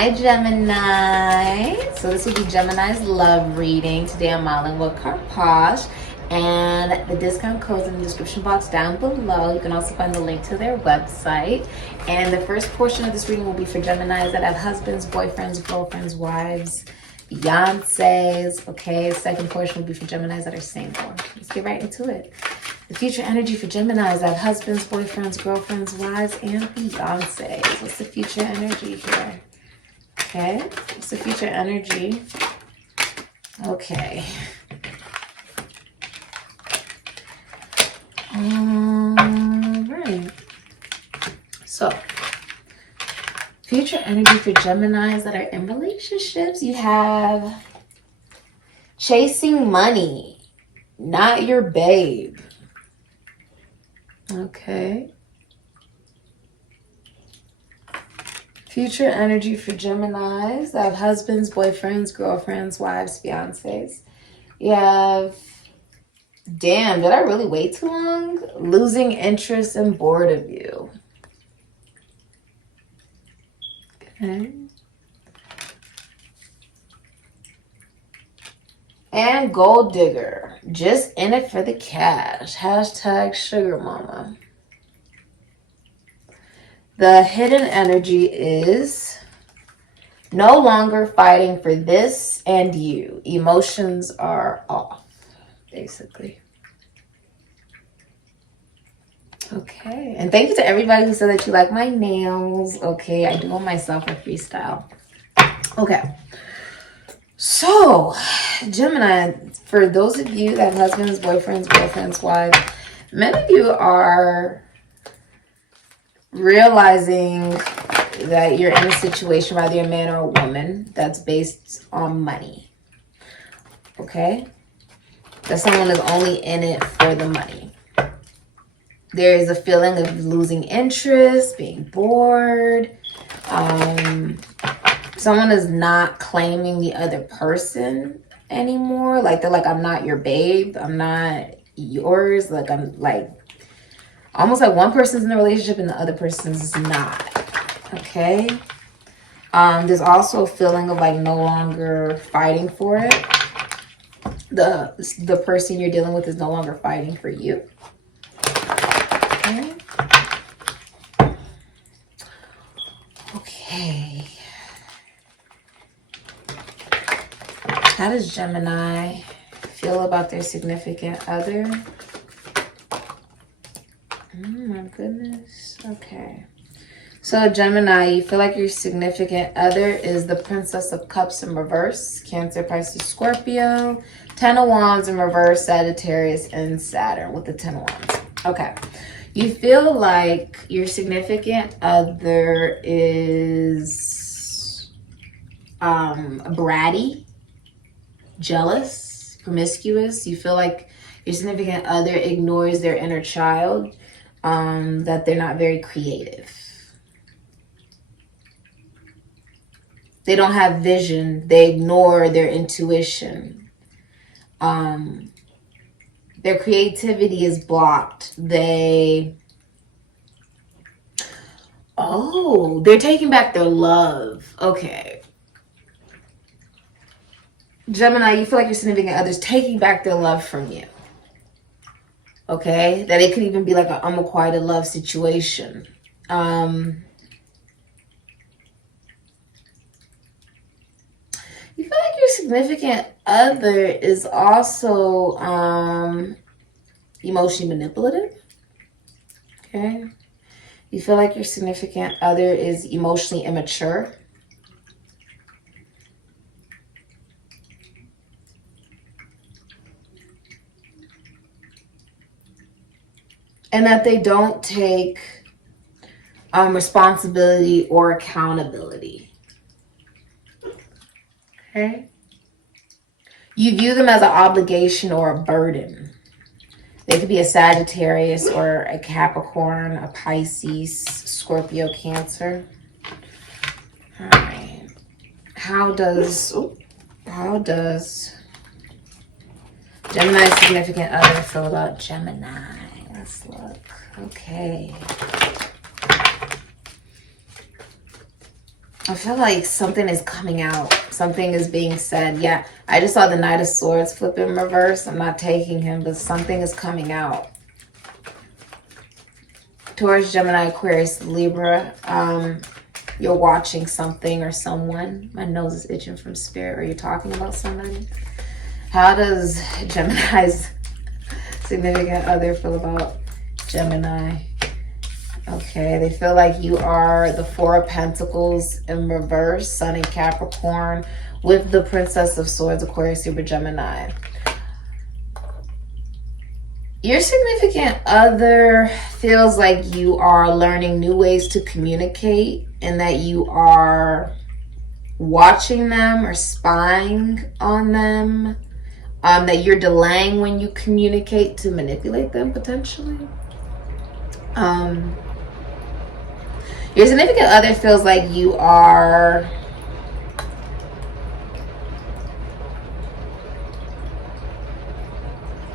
Hi, Gemini. So this will be Gemini's love reading. Today I'm modeling with CASHAPP, and the discount code's in the description box down below. You can also find the link to their website. And the first portion of this reading will be for Geminis that have husbands, boyfriends, girlfriends, wives, fiancés. Okay, second portion will be for Geminis that are single. Let's get right into it. The future energy for Geminis that have husbands, boyfriends, girlfriends, wives, and fiancés. What's the future energy here? Okay, what's the future energy? Okay. Right. So, future energy for Geminis that are in relationships. You have chasing money, not your babe. Okay. Future energy for Geminis that have husbands, boyfriends, girlfriends, wives, fiancés. You have, damn, did I really wait too long? Losing interest and bored of you. Okay. And gold digger, just in it for the cash. Hashtag sugar mama. The hidden energy is no longer fighting for this and you. Emotions are off, basically. Okay, and thank you to everybody who said that you like my nails. Okay, I do them myself in freestyle. Okay. So, Gemini, for those of you that have husbands, boyfriends, girlfriends, wives, many of you are realizing that you're in a situation, whether you're a man or a woman, that's based on money. Okay? That someone is only in it for the money. There is a feeling of losing interest, being bored. Someone is not claiming the other person anymore. Like, they're like, I'm not your babe. I'm not yours. Like, I'm like, almost like one person's in a relationship and the other person's not. Okay? There's also a feeling of like no longer fighting for it. The person you're dealing with is no longer fighting for you. Okay. Okay. How does Gemini feel about their significant other? Oh my goodness. Okay. So Gemini, you feel like your significant other is the Princess of Cups in reverse. Cancer, Pisces, Scorpio. Ten of Wands in reverse. Sagittarius and Saturn with the Ten of Wands. Okay. You feel like your significant other is bratty, jealous, promiscuous. You feel like your significant other ignores their inner child, that they're not very creative. They don't have vision. They ignore their intuition. Their creativity is blocked. They're taking back their love. Okay. Gemini, you feel like your significant other's taking back their love from you. Okay? That it could even be like an unrequited love situation. You feel like your significant other is also emotionally manipulative. Okay? You feel like your significant other is emotionally immature. And that they don't take responsibility or accountability. Okay? You view them as an obligation or a burden. They could be a Sagittarius or a Capricorn, a Pisces, Scorpio, Cancer. All right. How does Gemini's significant other feel about Gemini? Let's look. Okay. I feel like something is coming out. Something is being said. Yeah, I just saw the Knight of Swords flip in reverse. I'm not taking him, but something is coming out. Taurus, Gemini, Aquarius, Libra. You're watching something or someone. My nose is itching from spirit. Or you're talking about somebody. How does Gemini's significant other feel about Gemini? Okay, they feel like you are the Four of Pentacles in reverse, Sun in Capricorn, with the Princess of Swords, Aquarius, Libra, Gemini. Your significant other feels like you are learning new ways to communicate, and that you are watching them or spying on them, that you're delaying when you communicate to manipulate them potentially. Your significant other feels like you are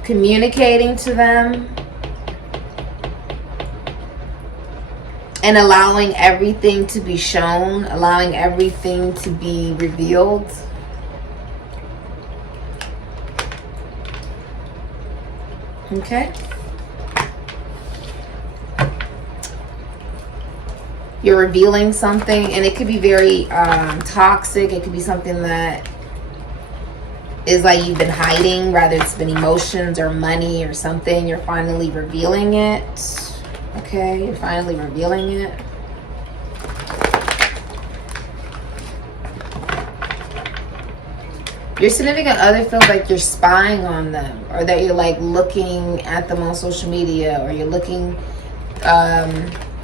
communicating to them and allowing everything to be shown, allowing everything to be revealed. Okay. You're revealing something, and it could be very toxic. It could be something that is like you've been hiding, rather it's been emotions or money or something. You're finally revealing it. Okay, you're finally revealing it. Your significant other feels like you're spying on them, or that you're like looking at them on social media, or you're looking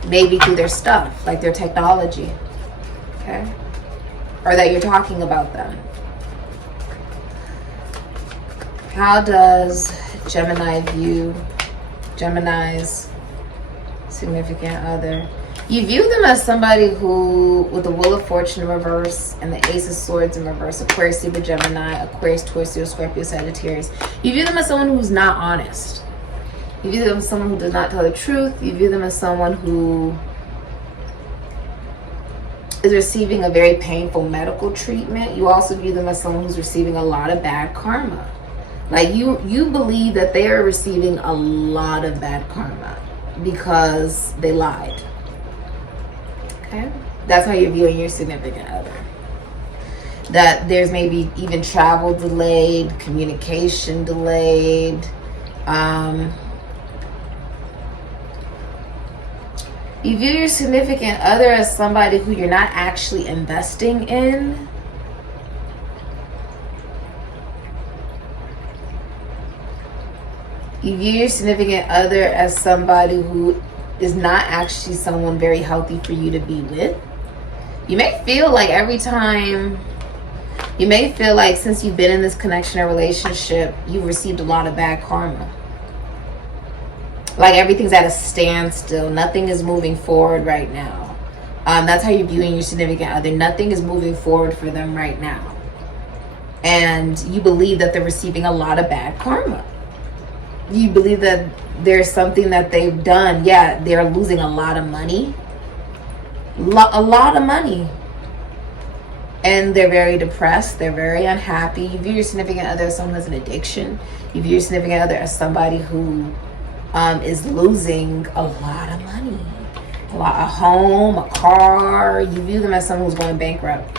maybe through their stuff, like their technology, okay? Or that you're talking about them. How does Gemini view Gemini's significant other? You view them as somebody who, with the Wheel of Fortune in reverse and the Ace of Swords in reverse, Aquarius, Libra, Gemini, Aquarius, Taurus, Leo, Scorpio, Sagittarius. You view them as someone who's not honest. You view them as someone who does not tell the truth. You view them as someone who is receiving a very painful medical treatment. You also view them as someone who's receiving a lot of bad karma. Like you believe that they are receiving a lot of bad karma because they lied. Okay? That's how you're viewing your significant other. That there's maybe even travel delayed, communication delayed. You view your significant other as somebody who you're not actually investing in. You view your significant other as somebody who is not actually someone very healthy for you to be with. You may feel like every time, you may feel like since you've been in this connection or relationship, you've received a lot of bad karma. Like everything's at a standstill. Nothing is moving forward right now. That's how you're viewing your significant other. Nothing is moving forward for them right now. And you believe that they're receiving a lot of bad karma. You believe that there's something that they've done. Yeah, they're losing a lot of money. A lot of money. And they're very depressed. They're very unhappy. You view your significant other as someone who has an addiction. You view your significant other as somebody who is losing a lot of money. A home, a car. You view them as someone who's going bankrupt.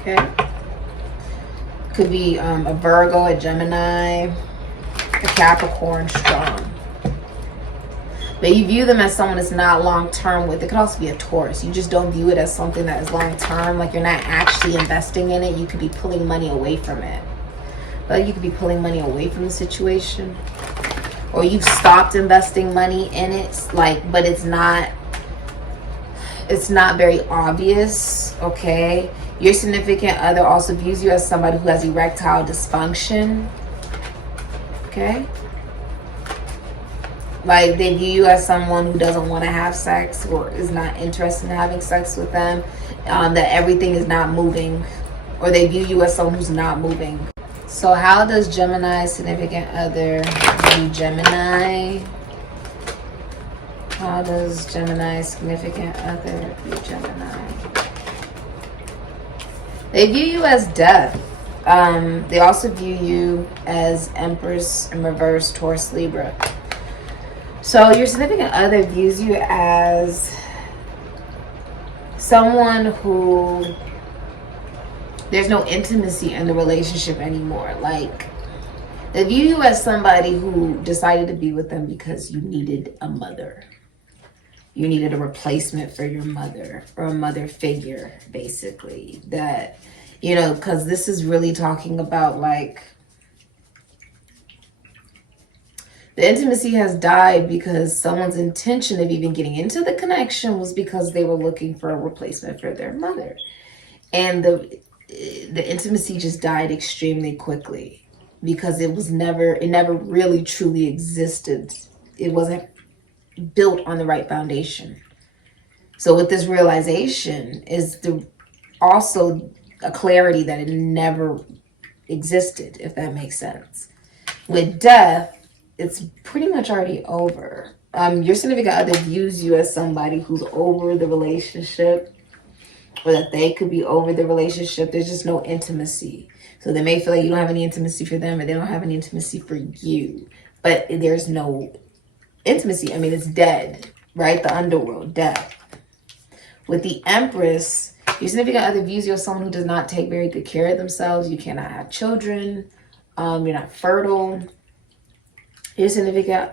Okay? Could be a Virgo, a Gemini, a Capricorn strong. But you view them as someone that's not long-term with. It could also be a Taurus. You just don't view it as something that is long-term. Like you're not actually investing in it. You could be pulling money away from it. But you could be pulling money away from the situation. Or you've stopped investing money in it. Like, but it's not very obvious. Okay? Your significant other also views you as somebody who has erectile dysfunction. Okay? Like they view you as someone who doesn't want to have sex or is not interested in having sex with them. That everything is not moving. Or they view you as someone who's not moving. So how does Gemini's significant other view Gemini? How does Gemini's significant other view Gemini? They view you as death. They also view you as Empress in reverse, Taurus, Libra. So your significant other views you as someone who there's no intimacy in the relationship anymore. Like, they view you as somebody who decided to be with them because you needed a mother. You needed a replacement for your mother, or a mother figure, basically. That, you know, because this is really talking about, like, the intimacy has died because someone's intention of even getting into the connection was because they were looking for a replacement for their mother. And the intimacy just died extremely quickly because it never really truly existed. It wasn't built on the right foundation. So with this realization is also a clarity that it never existed, if that makes sense. With death, it's pretty much already over. Your significant other views you as somebody who's over the relationship, or that they could be over the relationship. There's just no intimacy. So they may feel like you don't have any intimacy for them, or they don't have any intimacy for you. But there's no intimacy. I mean, it's dead, right? The underworld, death. With the Empress, your significant other views you as someone who does not take very good care of themselves. You cannot have children. You're not fertile. Your significant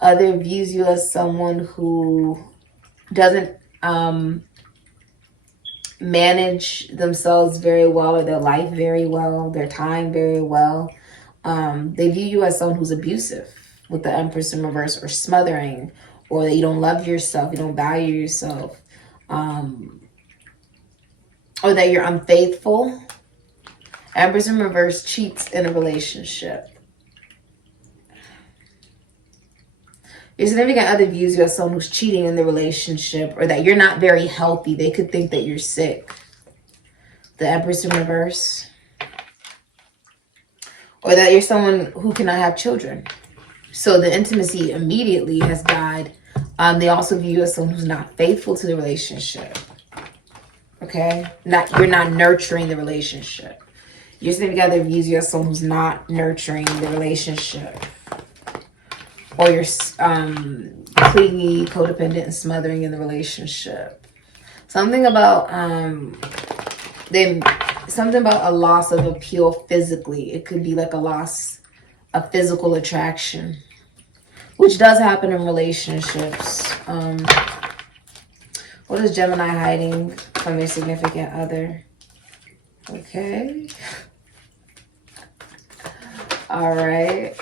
other views you as someone who doesn't manage themselves very well, or their life very well, their time very well. They view you as someone who's abusive with the Empress in reverse, or smothering, or that you don't love yourself, you don't value yourself, or that you're unfaithful. Empress in reverse cheats in a relationship. Your significant other views you as someone who's cheating in the relationship, or that you're not very healthy. They could think that you're sick. The Empress in reverse. Or that you're someone who cannot have children. So the intimacy immediately has died. They also view you as someone who's not faithful to the relationship. Okay? You're not nurturing the relationship. Your significant other views you as someone who's not nurturing the relationship. Or you're clingy, codependent, and smothering in the relationship. Something about a loss of appeal physically. It could be like a loss of physical attraction, which does happen in relationships. What is Gemini hiding from their significant other? Okay. All right.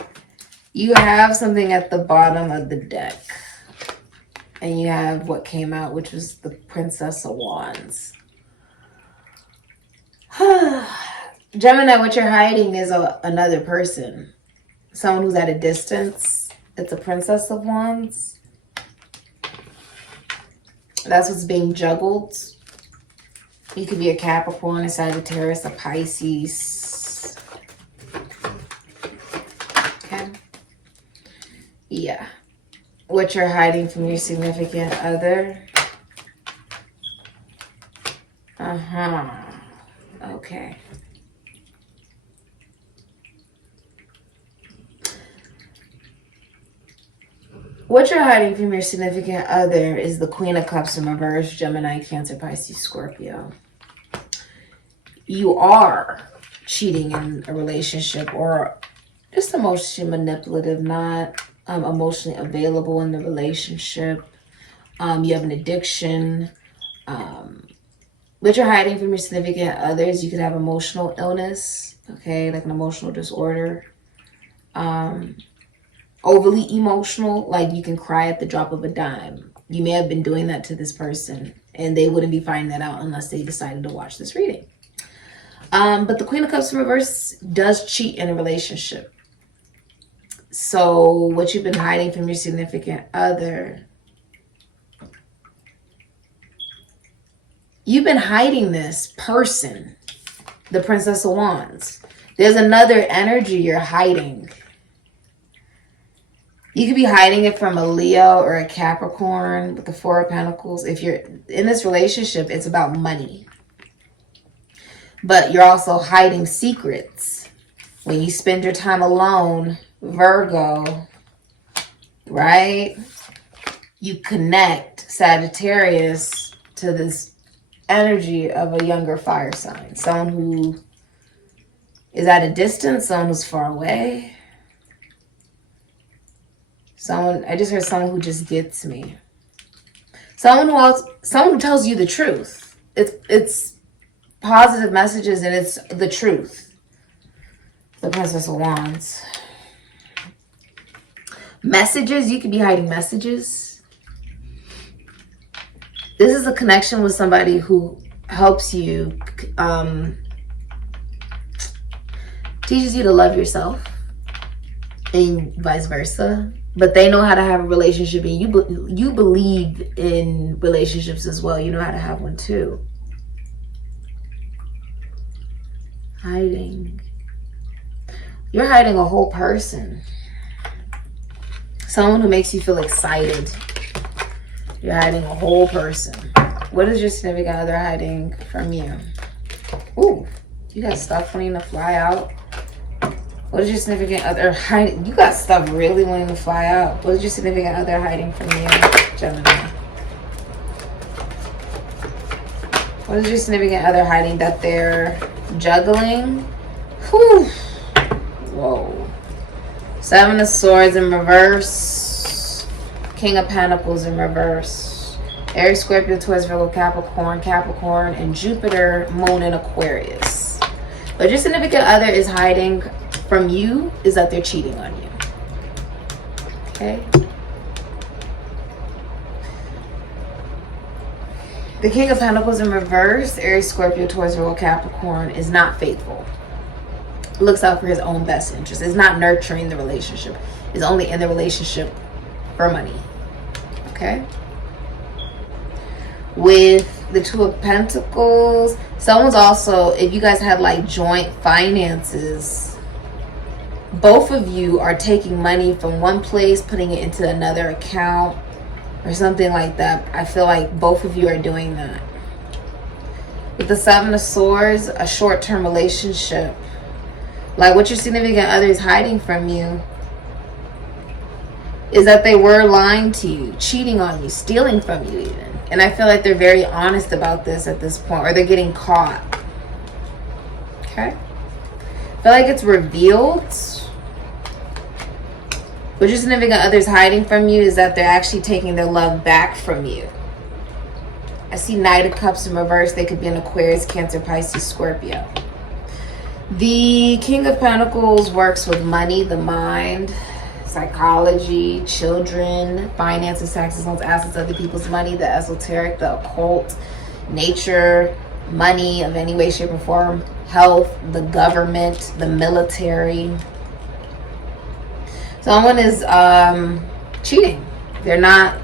You have something at the bottom of the deck. And you have what came out, which was the Princess of Wands. Gemini, what you're hiding is another person. Someone who's at a distance. It's a Princess of Wands. That's what's being juggled. You could be a Capricorn, a Sagittarius, a Pisces. Okay. Yeah. What you're hiding from your significant other. Okay. What you're hiding from your significant other is the Queen of Cups in reverse, Gemini, Cancer, Pisces, Scorpio. You are cheating in a relationship, or just emotionally manipulative, not emotionally available in the relationship. You have an addiction. What you're hiding from your significant others, you could have emotional illness, okay, like an emotional disorder. Overly emotional, like you can cry at the drop of a dime. You may have been doing that to this person, and they wouldn't be finding that out unless they decided to watch this reading. But the Queen of Cups in reverse does cheat in a relationship. So what you've been hiding from your significant other, you've been hiding this person, the Princess of Wands. There's another energy you're hiding. You could be hiding it from a Leo or a Capricorn with the Four of Pentacles. If you're in this relationship, it's about money. But you're also hiding secrets. When you spend your time alone, Virgo, right? You connect, Sagittarius, to this energy of a younger fire sign. Someone who is at a distance, someone who's far away. I just heard someone who just gets me. Someone who tells you the truth. It's positive messages and it's the truth. The Princess of Wands. Messages, you could be hiding messages. This is a connection with somebody who helps you, teaches you to love yourself and vice versa. But they know how to have a relationship, and you believe in relationships as well. You know how to have one too. Hiding. You're hiding a whole person. Someone who makes you feel excited. You're hiding a whole person. What is your significant other hiding from you? Ooh, you got stuff wanting to fly out. What is your significant other hiding? You got stuff really wanting to fly out. What is your significant other hiding from you, Gemini? What is your significant other hiding that they're juggling? Whew. Whoa. Seven of Swords in reverse. King of Pentacles in reverse. Aries, Scorpio, Taurus, Virgo, Capricorn, and Jupiter, Moon, and Aquarius. What your significant other is hiding from you is that they're cheating on you. Okay? The King of Pentacles in reverse, Aries, Scorpio, Taurus, Virgo, Capricorn, is not faithful. Looks out for his own best interest. Is not nurturing the relationship. Is only in the relationship for money. Okay? With the Two of Pentacles, someone's also, if you guys had like joint finances, both of you are taking money from one place, putting it into another account or something like that. I feel like both of you are doing that. With the Seven of Swords, a short-term relationship. Like what your significant other is hiding from you is that they were lying to you, cheating on you, stealing from you even. And I feel like they're very honest about this at this point, or they're getting caught. Okay? I feel like it's revealed. What your significant other's hiding from you is that they're actually taking their love back from you. I see Knight of Cups in reverse. They could be an Aquarius, Cancer, Pisces, Scorpio. The King of Pentacles works with money, the mind, psychology, children, finances, taxes, loans, assets, other people's money, the esoteric, the occult, nature, money of any way, shape, or form, health, the government, the military. Someone is cheating. They're not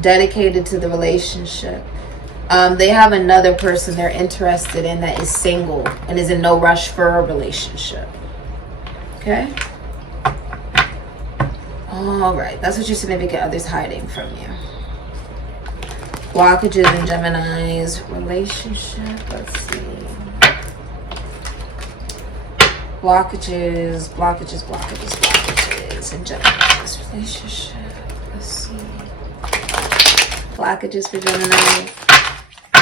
dedicated to the relationship. They have another person they're interested in that is single and is in no rush for a relationship. Okay? All right. That's what your significant other's hiding from you. Blockages in Gemini's relationship. Let's see. Blockages in Gemini's relationship. Let's see. Blockages for Gemini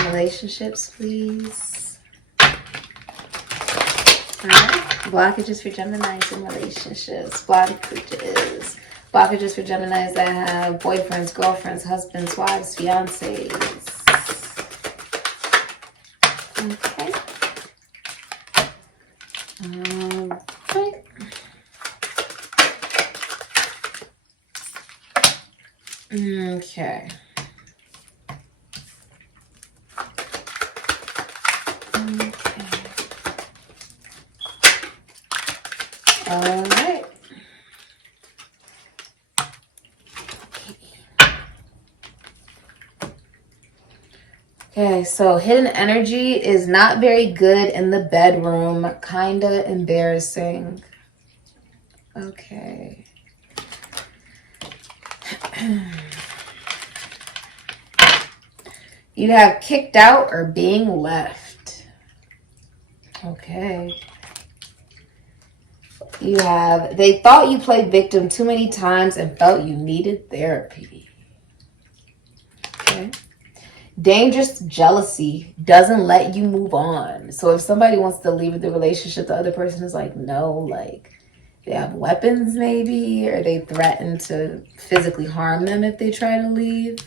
relationships, please. Alright. Blockages for Geminis in relationships. Blockages. Blockages for Geminis that have boyfriends, girlfriends, husbands, wives, fiancés. Okay. Okay. Okay. All right. Okay, so hidden energy is not very good in the bedroom. Kinda embarrassing. Okay. You have kicked out or being left. Okay. You have, they thought you played victim too many times and felt you needed therapy. Okay. Dangerous jealousy doesn't let you move on. So if somebody wants to leave the relationship, the other person is like, no, like they have weapons maybe, or they threaten to physically harm them if they try to leave.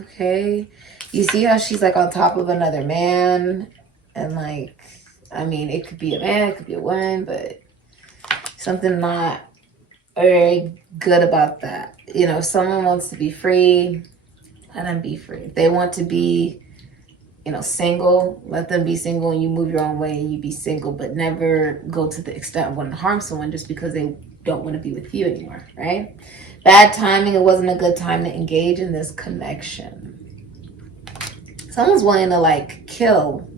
Okay. You see how she's like on top of another man, and like, I mean, it could be a man, it could be a woman, but something not very good about that. You know, if someone wants to be free, let them be free. If they want to be, you know, single, let them be single, and you move your own way and you be single, but never go to the extent of wanting to harm someone just because they don't want to be with you anymore, right? Bad timing. It wasn't a good time to engage in this connection. Someone's willing to like kill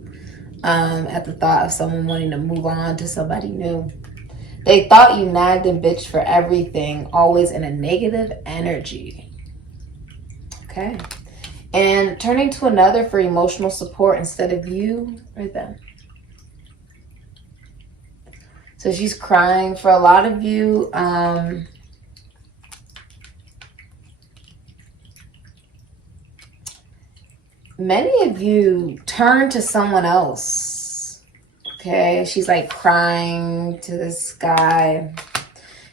at the thought of someone wanting to move on to somebody new. They thought you nagged and bitched for everything, always in a negative energy. Okay. And turning to another for emotional support instead of you or them. So she's crying. For a lot of you, many of you turn to someone else. Okay, she's like crying to this guy.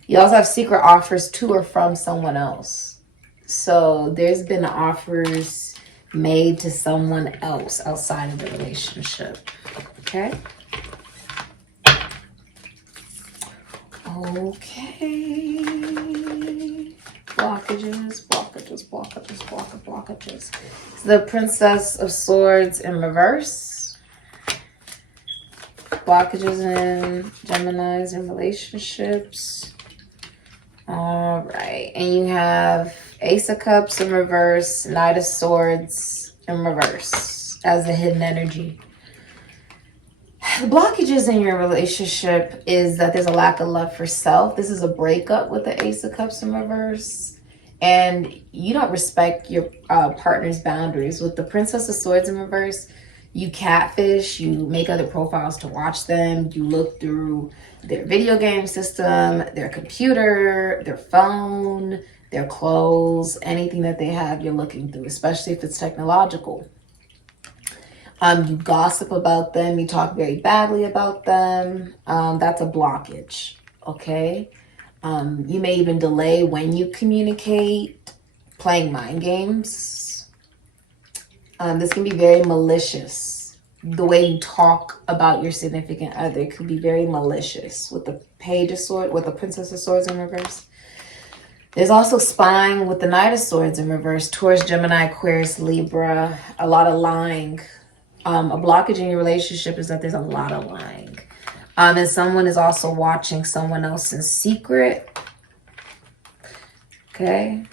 You also have secret offers to or from someone else. So there's been offers made to someone else outside of the relationship. Okay. Okay. Blockages, blockages, blockages, blockages. So the Princess of Swords in reverse. Blockages in Geminis and relationships. All right. And you have Ace of Cups in reverse, Knight of Swords in reverse as the hidden energy. The blockages in your relationship is that there's a lack of love for self. This is a breakup with the Ace of Cups in reverse. And you don't respect your partner's boundaries. With the Princess of Swords in reverse, you catfish, you make other profiles to watch them, you look through their video game system, their computer, their phone, their clothes, anything that they have you're looking through, especially if it's technological. You gossip about them, you talk very badly about them. That's a blockage, okay? You may even delay when you communicate, playing mind games. This can be very malicious. The way you talk about your significant other could be very malicious with the Page of Swords, with the Princess of Swords in reverse. There's also spying with the Knight of Swords in reverse, Taurus, Gemini, Aquarius, Libra, a lot of lying. A blockage in your relationship is that there's a lot of lying. And someone is also watching someone else in secret. Okay.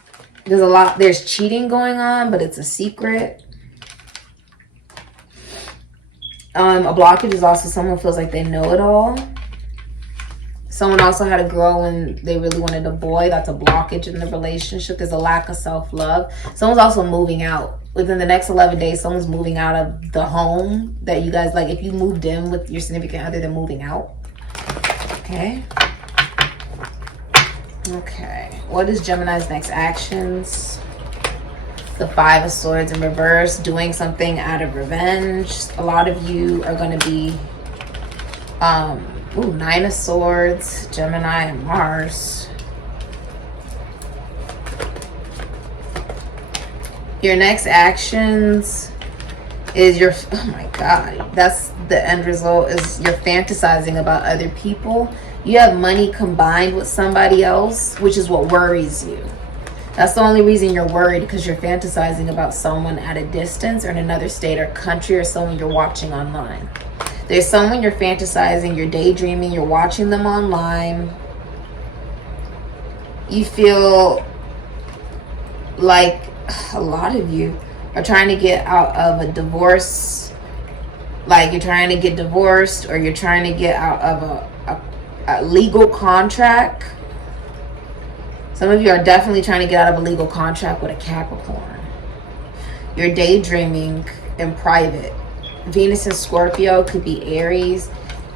There's cheating going on, but it's a secret. A blockage is also someone feels like they know it all. Someone also had a girl when they really wanted a boy. That's a blockage in the relationship. There's a lack of self-love. Someone's also moving out. Within the next 11 days, someone's moving out of the home that you guys, like if you moved in with your significant other, they're moving out. Okay. Okay. What is Gemini's next actions? The Five of Swords in reverse, doing something out of revenge. A lot of you are going to be, Nine of Swords, Gemini and Mars. Your next actions is your, oh my God, that's the end result, is you're fantasizing about other people. You have money combined with somebody else, which is what worries you. That's the only reason you're worried, because you're fantasizing about someone at a distance or in another state or country, or someone you're watching online. There's someone you're fantasizing, you're daydreaming, you're watching them online. You feel like a lot of you are trying to get out of a divorce. Like you're trying to get divorced, or you're trying to get out of a legal contract. Some of you are definitely trying to get out of a legal contract with a Capricorn. You're daydreaming in private. Venus and Scorpio could be Aries.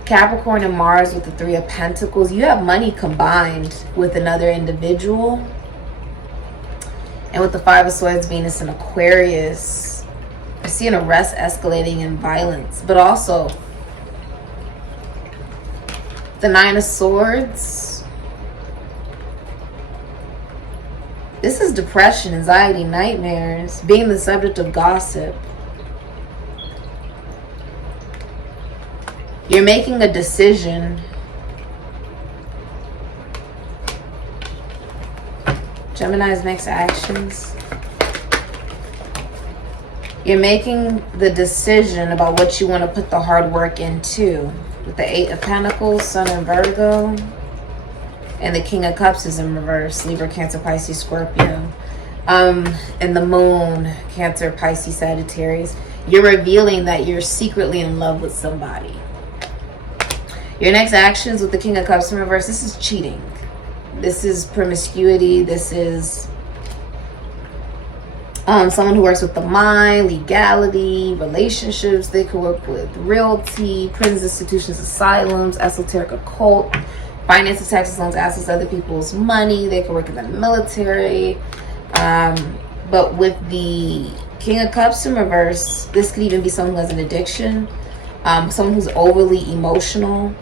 Capricorn and Mars with the Three of Pentacles. You have money combined with another individual. And with the Five of Swords, Venus and Aquarius. I see an arrest escalating in violence. But also, the Nine of Swords. This is depression, anxiety, nightmares. Being the subject of gossip. You're making a decision. Gemini's next actions. You're making the decision about what you want to put the hard work into. With the Eight of Pentacles, Sun and Virgo. And the King of Cups is in reverse. Libra, Cancer, Pisces, Scorpio. And the Moon, Cancer, Pisces, Sagittarius. You're revealing that you're secretly in love with somebody. Your next actions with the King of Cups in reverse. This is cheating. This is promiscuity. This is someone who works with the mind, legality, relationships. They could work with realty, prisons, institutions, asylums, esoteric, occult, finances, taxes, loans, assets, other people's money. They could work in the military. But with the King of Cups in reverse, this could even be someone who has an addiction. Someone who's overly emotional.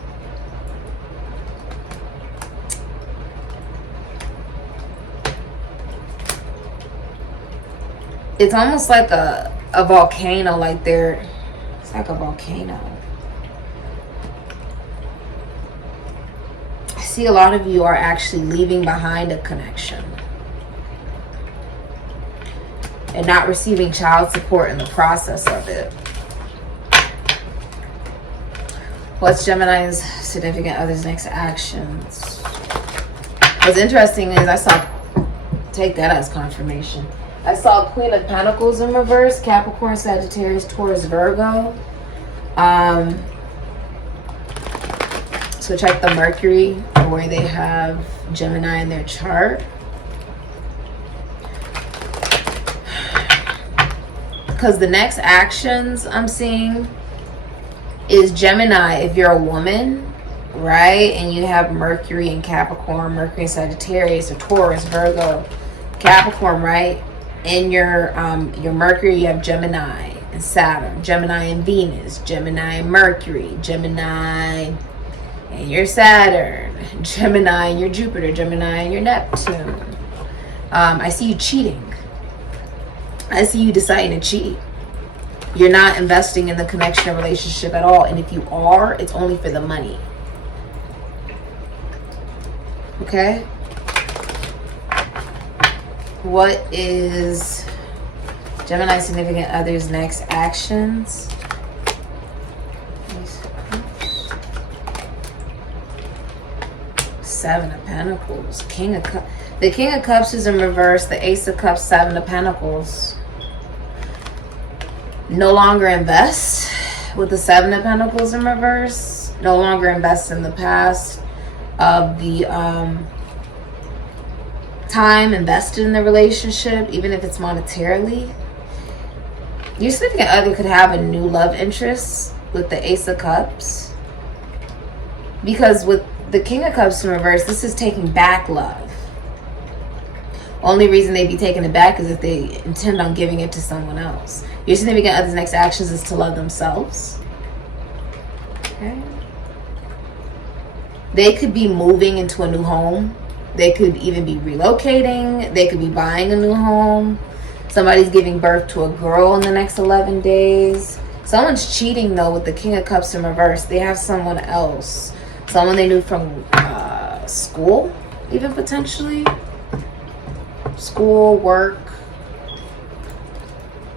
It's almost like a volcano, like it's like a volcano. I see a lot of you are actually leaving behind a connection and not receiving child support in the process of it. What's Gemini's significant other's next actions? What's interesting is take that as confirmation. I saw Queen of Pentacles in reverse, Capricorn, Sagittarius, Taurus, Virgo. So check the Mercury, where they have Gemini in their chart. Because the next actions I'm seeing is Gemini, if you're a woman, right? And you have Mercury and Capricorn, Mercury and Sagittarius, or Taurus, Virgo, Capricorn, right? In your Mercury, you have Gemini and Saturn, Gemini and Venus, Gemini and Mercury, Gemini and your Saturn, Gemini and your Jupiter, Gemini and your Neptune. I see you cheating. I see you deciding to cheat. You're not investing in the connection or relationship at all. And if you are, it's only for the money. Okay? What is Gemini's significant other's next actions? Seven of Pentacles. King of Cups. The King of Cups is in reverse. The Ace of Cups, Seven of Pentacles. No longer invest with the Seven of Pentacles in reverse. No longer invest in the past of the time invested in the relationship, even if it's monetarily. Your significant other could have a new love interest with the Ace of Cups. Because with the King of Cups in reverse, this is taking back love. Only reason they'd be taking it back is if they intend on giving it to someone else. Your significant other's next actions is to love themselves. Okay. They could be moving into a new home. They could even be relocating. They could be buying a new home. Somebody's giving birth to a girl in the next 11 days. Someone's cheating, though, with the King of Cups in reverse. They have someone else. Someone they knew from school, even potentially. School, work.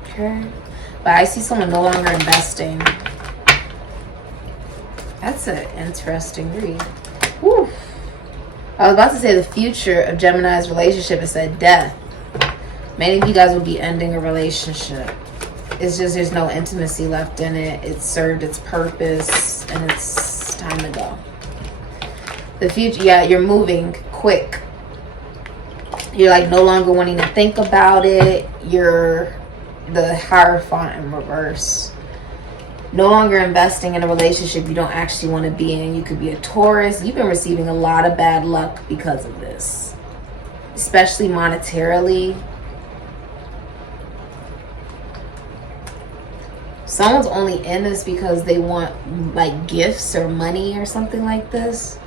Okay. But I see someone no longer investing. That's an interesting read. Whew. I was about to say the future of Gemini's relationship is at death. Many of you guys will be ending a relationship. It's just there's no intimacy left in it. It's served its purpose and it's time to go. The future, yeah, you're moving quick. You're like no longer wanting to think about it. You're the Hierophant in reverse. No longer investing in a relationship you don't actually want to be in. You could be a Taurus. You've been receiving a lot of bad luck because of this, especially monetarily. Someone's only in this because they want like gifts or money or something like this.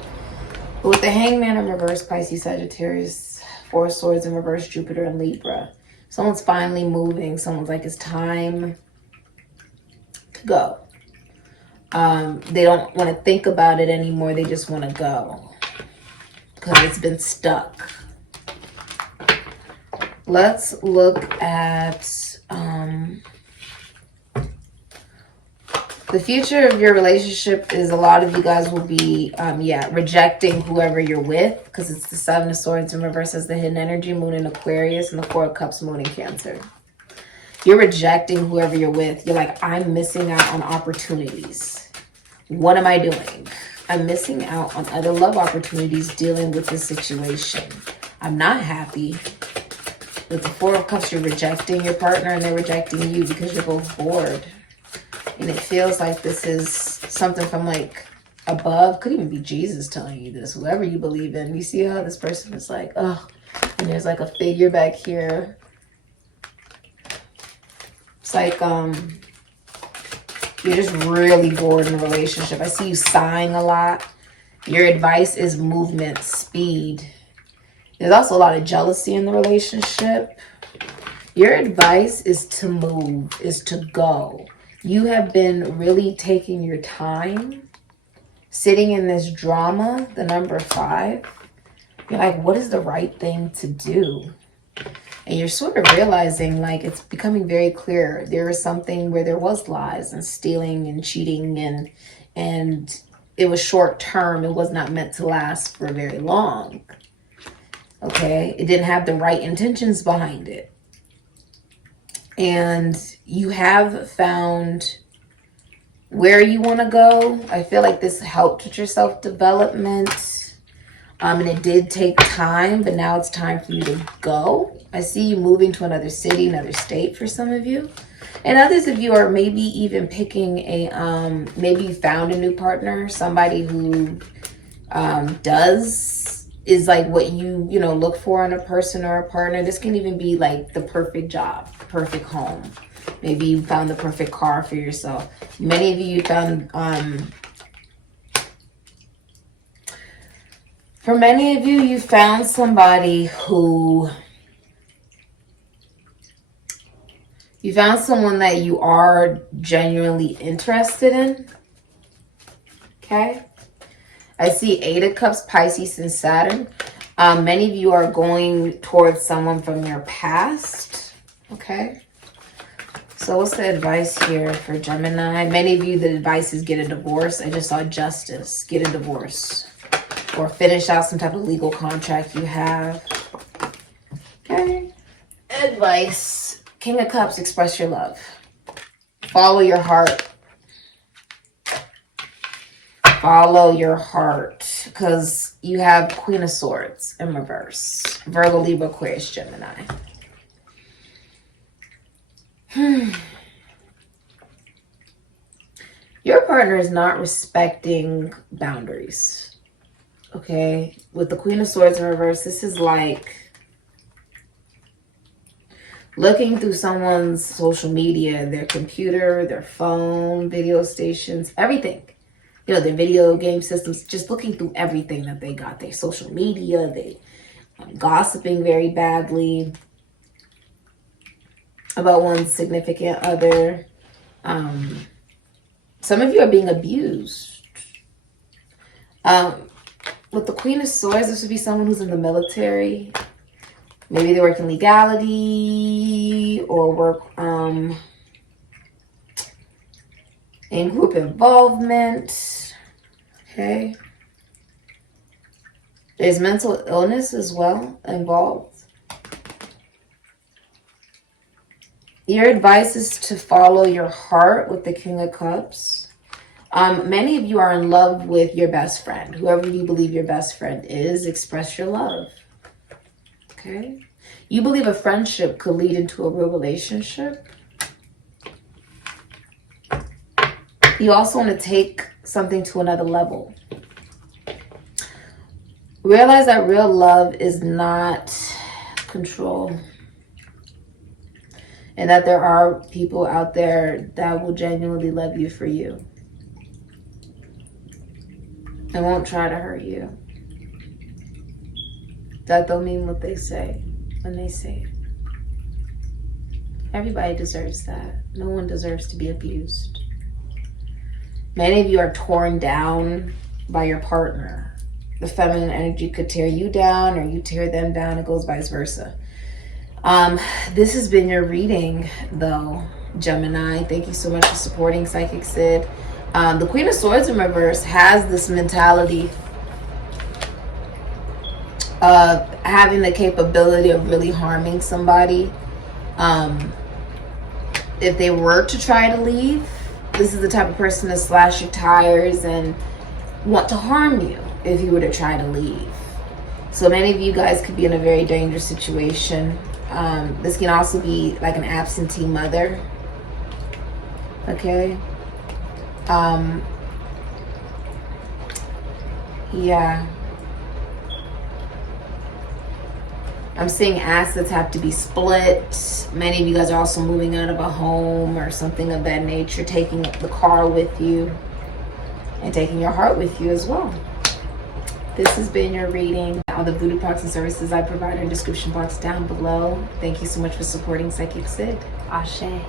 But with the Hangman in reverse, Pisces, Sagittarius, Four of Swords in reverse, Jupiter and Libra. Someone's finally moving. Someone's like, it's time to go. They don't want to think about it anymore. They just want to go because it's been stuck. Let's look at the future of your relationship. Is a lot of you guys will be rejecting whoever you're with, because it's the Seven of Swords in reverse as the hidden energy, Moon in Aquarius, and the Four of Cups, Moon in Cancer. You're rejecting whoever you're with. You're like, I'm missing out on opportunities. What am I doing? I'm missing out on other love opportunities dealing with this situation. I'm not happy. With the Four of Cups, you're rejecting your partner and they're rejecting you because you're both bored. And it feels like this is something from like above. Could even be Jesus telling you this, whoever you believe in. You see how this person is like, oh, and there's like a figure back here. It's like you're just really bored in a relationship. I see you sighing a lot. Your advice is movement, speed. There's also a lot of jealousy in the relationship. Your advice is to move, is to go. You have been really taking your time, sitting in this drama, the number 5. You're like, what is the right thing to do? And you're sort of realizing, like, it's becoming very clear. There is something where there was lies and stealing and cheating, and it was short term. It was not meant to last for very long. Okay? It didn't have the right intentions behind it. And you have found where you want to go. I feel like this helped with your self-development. And it did take time, but now it's time for you to go. I see you moving to another city, another state for some of you. And others of you are maybe even picking a, maybe you found a new partner, somebody who is like what you look for in a person or a partner. This can even be like the perfect job, perfect home. Maybe you found the perfect car for yourself. Many of you found, for many of you, you found somebody who, you found someone that you are genuinely interested in. Okay. I see 8 of Cups, Pisces, and Saturn. Many of you are going towards someone from your past. Okay. So what's the advice here for Gemini? Many of you, the advice is get a divorce. I just saw justice. Get a divorce. Or finish out some type of legal contract you have. Okay. Advice. King of Cups, express your love. Follow your heart. Follow your heart, because you have Queen of Swords in reverse. Virgo, Libra, Aquarius, Gemini. Your partner is not respecting boundaries. Okay? With the Queen of Swords in reverse, this is like looking through someone's social media, their computer, their phone, video stations, everything. Their video game systems, just looking through everything that they got. Their social media, they gossiping very badly about one's significant other. Some of you are being abused. With the Queen of Swords, this would be someone who's in the military. Maybe they work in legality or work in group involvement. Okay. There's mental illness as well involved. Your advice is to follow your heart with the King of Cups. Many of you are in love with your best friend. Whoever you believe your best friend is, express your love. Okay. You believe a friendship could lead into a real relationship. You also want to take something to another level. Realize that real love is not control. And that there are people out there that will genuinely love you for you. And won't try to hurt you. That they'll mean what they say when they say it. Everybody deserves that. No one deserves to be abused. Many of you are torn down by your partner. The feminine energy could tear you down or you tear them down. It goes vice versa. This has been your reading, though, Gemini. Thank you so much for supporting Sikiksyd. The Queen of Swords in reverse has this mentality of having the capability of really harming somebody. If they were to try to leave, this is the type of person to slash your tires and want to harm you if you were to try to leave. So many of you guys could be in a very dangerous situation. This can also be like an absentee mother. Okay. Yeah. I'm seeing assets have to be split. Many of you guys are also moving out of a home or something of that nature, taking the car with you and taking your heart with you as well. This has been your reading. All the voodoo products and services I provide in the description box down below. Thank you so much for supporting Sikiksyd. Ashe.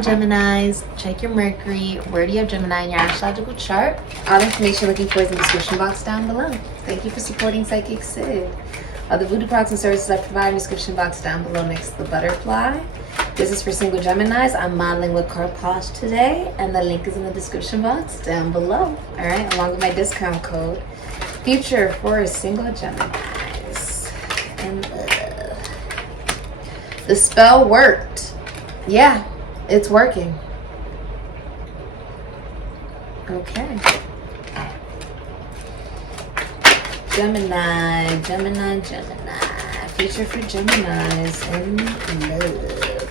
Geminis, check your Mercury. Where do you have Gemini in your astrological chart? All the information looking for is in the description box down below. Thank you for supporting Sikiksyd. All the voodoo products and services I provide in the description box down below next to the butterfly. This is for single Geminis. I'm modeling with CASHAPP today, and the link is in the description box down below. All right, along with my discount code. Future for single Geminis. And the spell worked. Yeah. It's working. Okay. Gemini, Gemini, Gemini. Future for Geminis in love.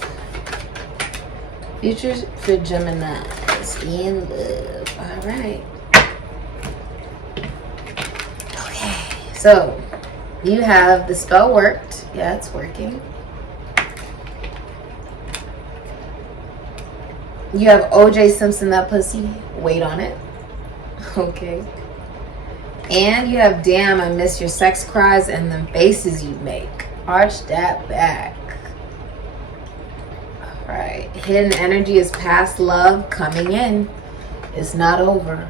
Future for Geminis in love. All right. Okay. So, you have the spell worked. Yeah, it's working. You have OJ Simpson, that pussy. Wait on it. Okay. And you have damn, I miss your sex cries and the faces you make. Arch that back. Alright. Hidden energy is past love coming in. It's not over.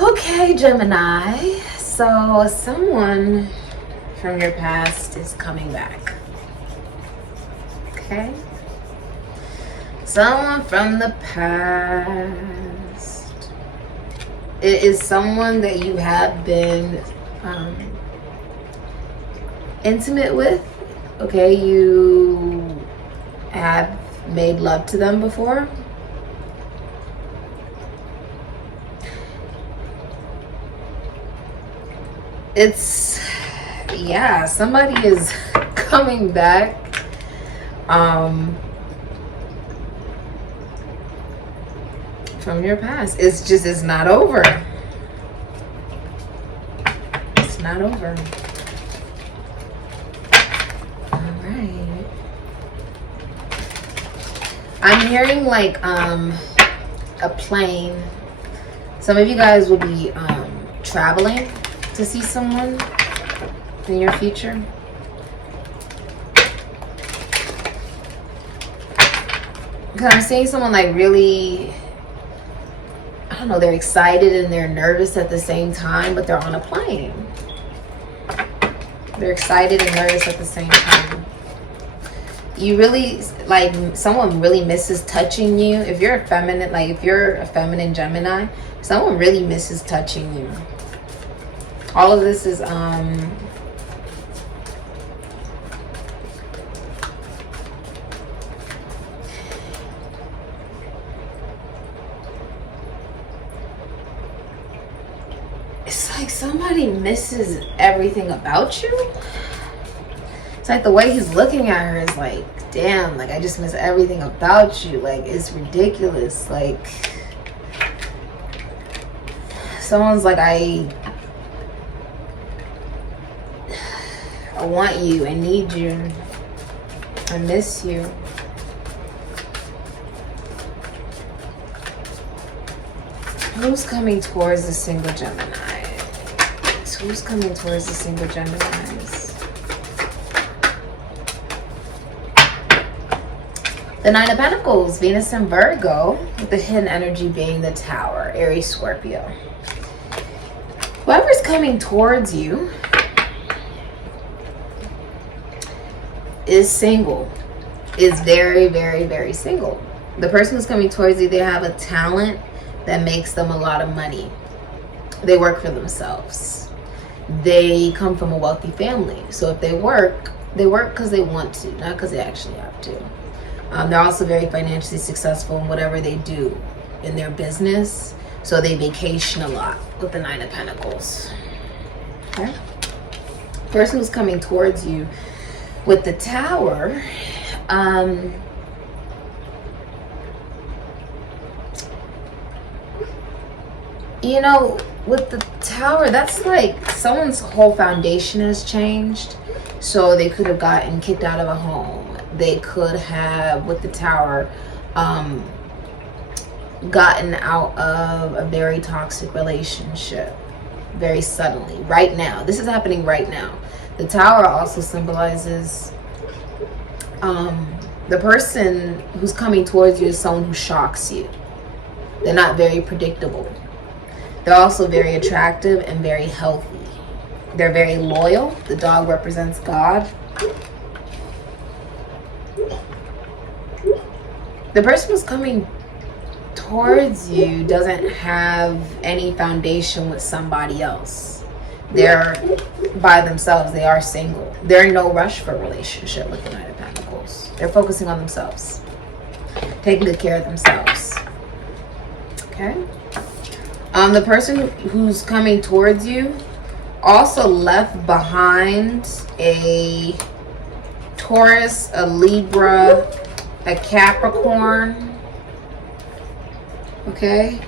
Okay, Gemini. So someone from your past is coming back. Okay. Someone from the past. It is someone that you have been intimate with. Okay, you have made love to them before. It's, yeah, somebody is coming back. From your past. It's just, it's not over. It's not over. All right. I'm hearing like a plane. Some of you guys will be traveling to see someone. in your future? Because I'm seeing someone like really, I don't know, they're excited and they're nervous at the same time, but they're on a plane. They're excited and nervous at the same time. You really, like, someone really misses touching you. If you're a feminine, like if you're a feminine Gemini, someone really misses touching you. All of this is, it's like somebody misses everything about you. It's like the way he's looking at her is like, damn, like I just miss everything about you. Like, it's ridiculous. Like, someone's like, I want you, I need you, I miss you. Who's coming towards the single Gemini? Who's coming towards the single Geminis? The Nine of Pentacles, Venus and Virgo, with the hidden energy being the Tower, Aries, Scorpio. Whoever's coming towards you is single, is very, very, very single. The person who's coming towards you, they have a talent that makes them a lot of money. They work for themselves. They come from a wealthy family. So if they work because they want to, not because they actually have to. They're also very financially successful in whatever they do in their business. So they vacation a lot with the Nine of Pentacles. Okay. Person who's coming towards you with the Tower, you know, with the Tower, that's like someone's whole foundation has changed. So they could have gotten kicked out of a home. They could have, with the Tower, gotten out of a very toxic relationship very suddenly, right now. This is happening right now. The Tower also symbolizes the person who's coming towards you is someone who shocks you. They're not very predictable. They're also very attractive and very healthy. They're very loyal. The dog represents God. The person who's coming towards you doesn't have any foundation with somebody else. They're by themselves. They are single. They're in no rush for a relationship with the Knight of Pentacles. They're focusing on themselves, taking good care of themselves. Okay. The person who's coming towards you also left behind a Taurus, a Libra, a Capricorn, okay,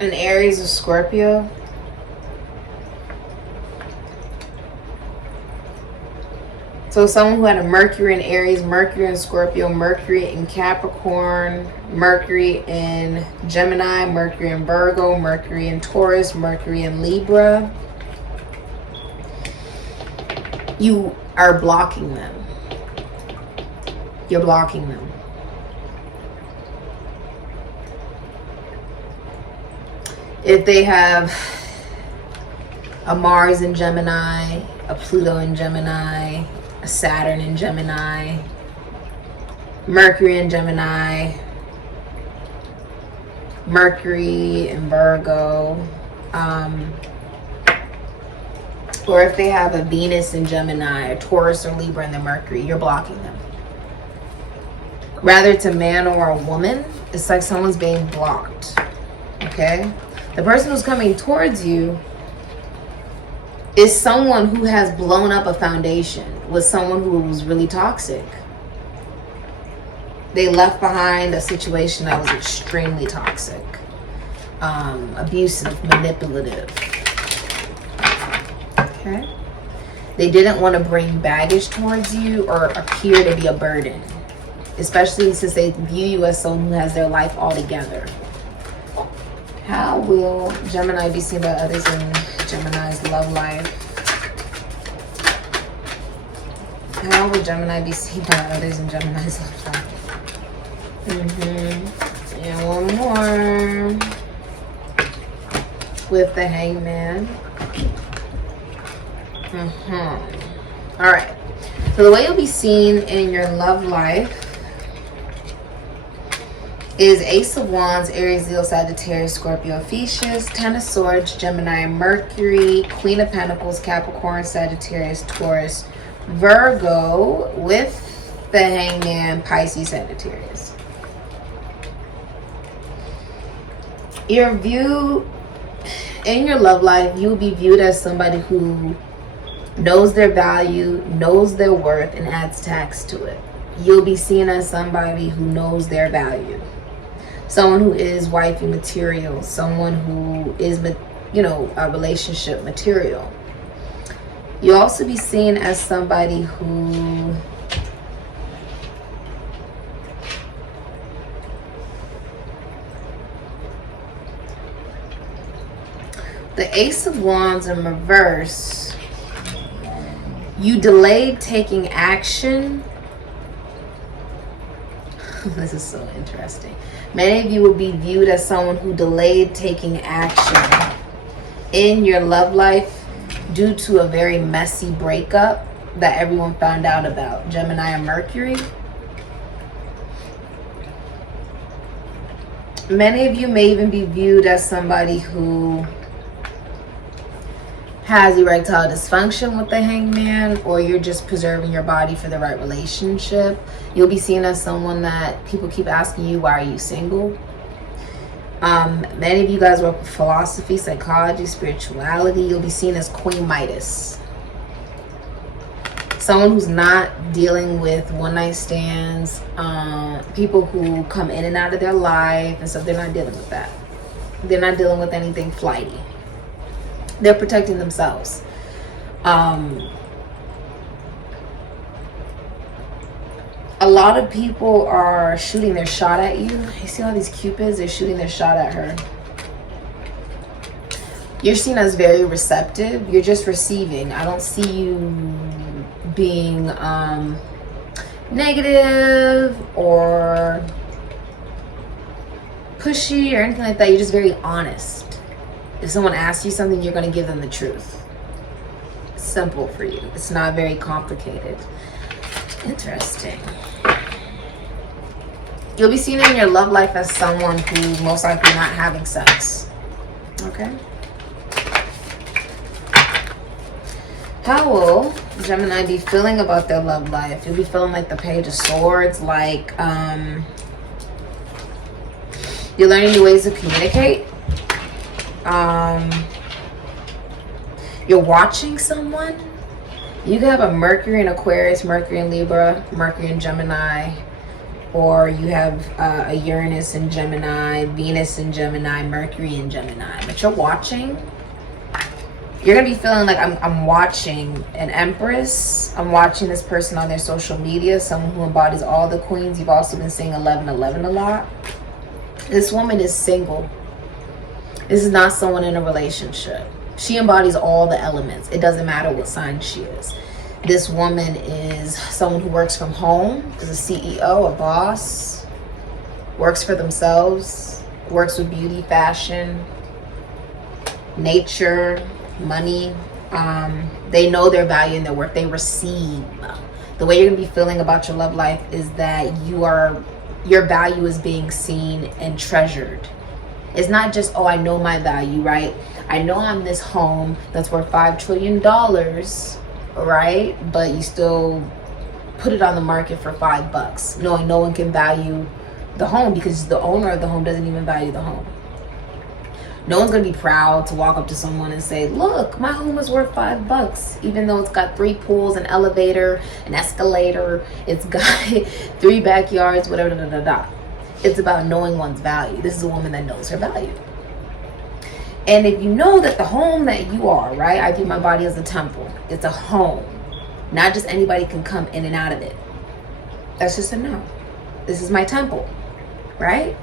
an Aries, a Scorpio. So someone who had a Mercury in Aries, Mercury in Scorpio, Mercury in Capricorn, Mercury in Gemini, Mercury in Virgo, Mercury in Taurus, Mercury in Libra. You are blocking them. You're blocking them. If they have a Mars in Gemini, a Pluto in Gemini, a Saturn in Gemini, Mercury in Gemini, Mercury in Virgo, or if they have a Venus in Gemini, a Taurus or Libra in the Mercury, you're blocking them. Rather it's a man or a woman, it's like someone's being blocked. Okay? The person who's coming towards you is someone who has blown up a foundation with someone who was really toxic. They left behind a situation that was extremely toxic, abusive, manipulative. Okay? They didn't want to bring baggage towards you or appear to be a burden, especially since they view you as someone who has their life all together. How will Gemini be seen by others in Gemini's love life? How will Gemini be seen by others in Gemini's lifetime? And one more with the Hangman. All right. So the way you'll be seen in your love life is Ace of Wands, Aries, Leo, Sagittarius, Scorpio, Ophiuchus, Ten of Swords, Gemini, Mercury, Queen of Pentacles, Capricorn, Sagittarius, Taurus, Virgo, with the Hangman, Pisces, Sagittarius. Your view in your love life, you'll be viewed as somebody who knows their value, knows their worth, and adds tax to it. You'll be seen as somebody who knows their value. Someone who is wifey material, someone who is, you know, a relationship material. You'll also be seen as somebody who the Ace of Wands in reverse, you delayed taking action. This is so interesting. Many of you will be viewed as someone who delayed taking action in your love life due to a very messy breakup that everyone found out about. Gemini and Mercury. Many of you may even be viewed as somebody who has erectile dysfunction with the Hangman, or you're just preserving your body for the right relationship. You'll be seen as someone that people keep asking you, why are you single? Many of you guys work with philosophy, psychology, spirituality. You'll be seen as Queen Midas. Someone who's not dealing with one-night stands, people who come in and out of their life and stuff. They're not dealing with that. They're not dealing with anything flighty. They're protecting themselves. A lot of people are shooting their shot at you. You see all these cupids? They're shooting their shot at her. You're seen as very receptive. You're just receiving. I don't see you being negative or pushy or anything like that. You're just very honest. If someone asks you something, you're going to give them the truth. It's simple for you. It's not very complicated. Interesting. You'll be seen in your love life as someone who most likely not having sex. Okay? How will Gemini be feeling about their love life? You'll be feeling like the Page of Swords, like you're learning new ways to communicate. You're watching someone. You could have a Mercury in Aquarius, Mercury in Libra, Mercury in Gemini, or you have a Uranus in Gemini, Venus in Gemini, Mercury in Gemini. But you're watching. You're gonna be feeling like I'm watching an Empress. I'm watching this person on their social media, someone who embodies all the queens. You've also been seeing 1111 a lot. This woman is single. This is not someone in a relationship. She embodies all the elements. It doesn't matter what sign she is. This woman is someone who works from home, is a CEO, a boss, works for themselves, works with beauty, fashion, nature, money. They know their value and their worth. They receive. The way you're gonna be feeling about your love life is that your value is being seen and treasured. It's not just, oh, I know my value, right? I know I'm this home that's worth $5 trillion, right? But you still put it on the market for $5, knowing no one can value the home because the owner of the home doesn't even value the home. No one's gonna be proud to walk up to someone and say, look, my home is worth $5, even though it's got 3 pools, an elevator, an escalator, it's got 3 backyards, whatever, da, da, da, da. It's about knowing one's value. This is a woman that knows her value. And if you know that the home that you are, right? I view my body as a temple. It's a home. Not just anybody can come in and out of it. That's just a no. This is my temple, right?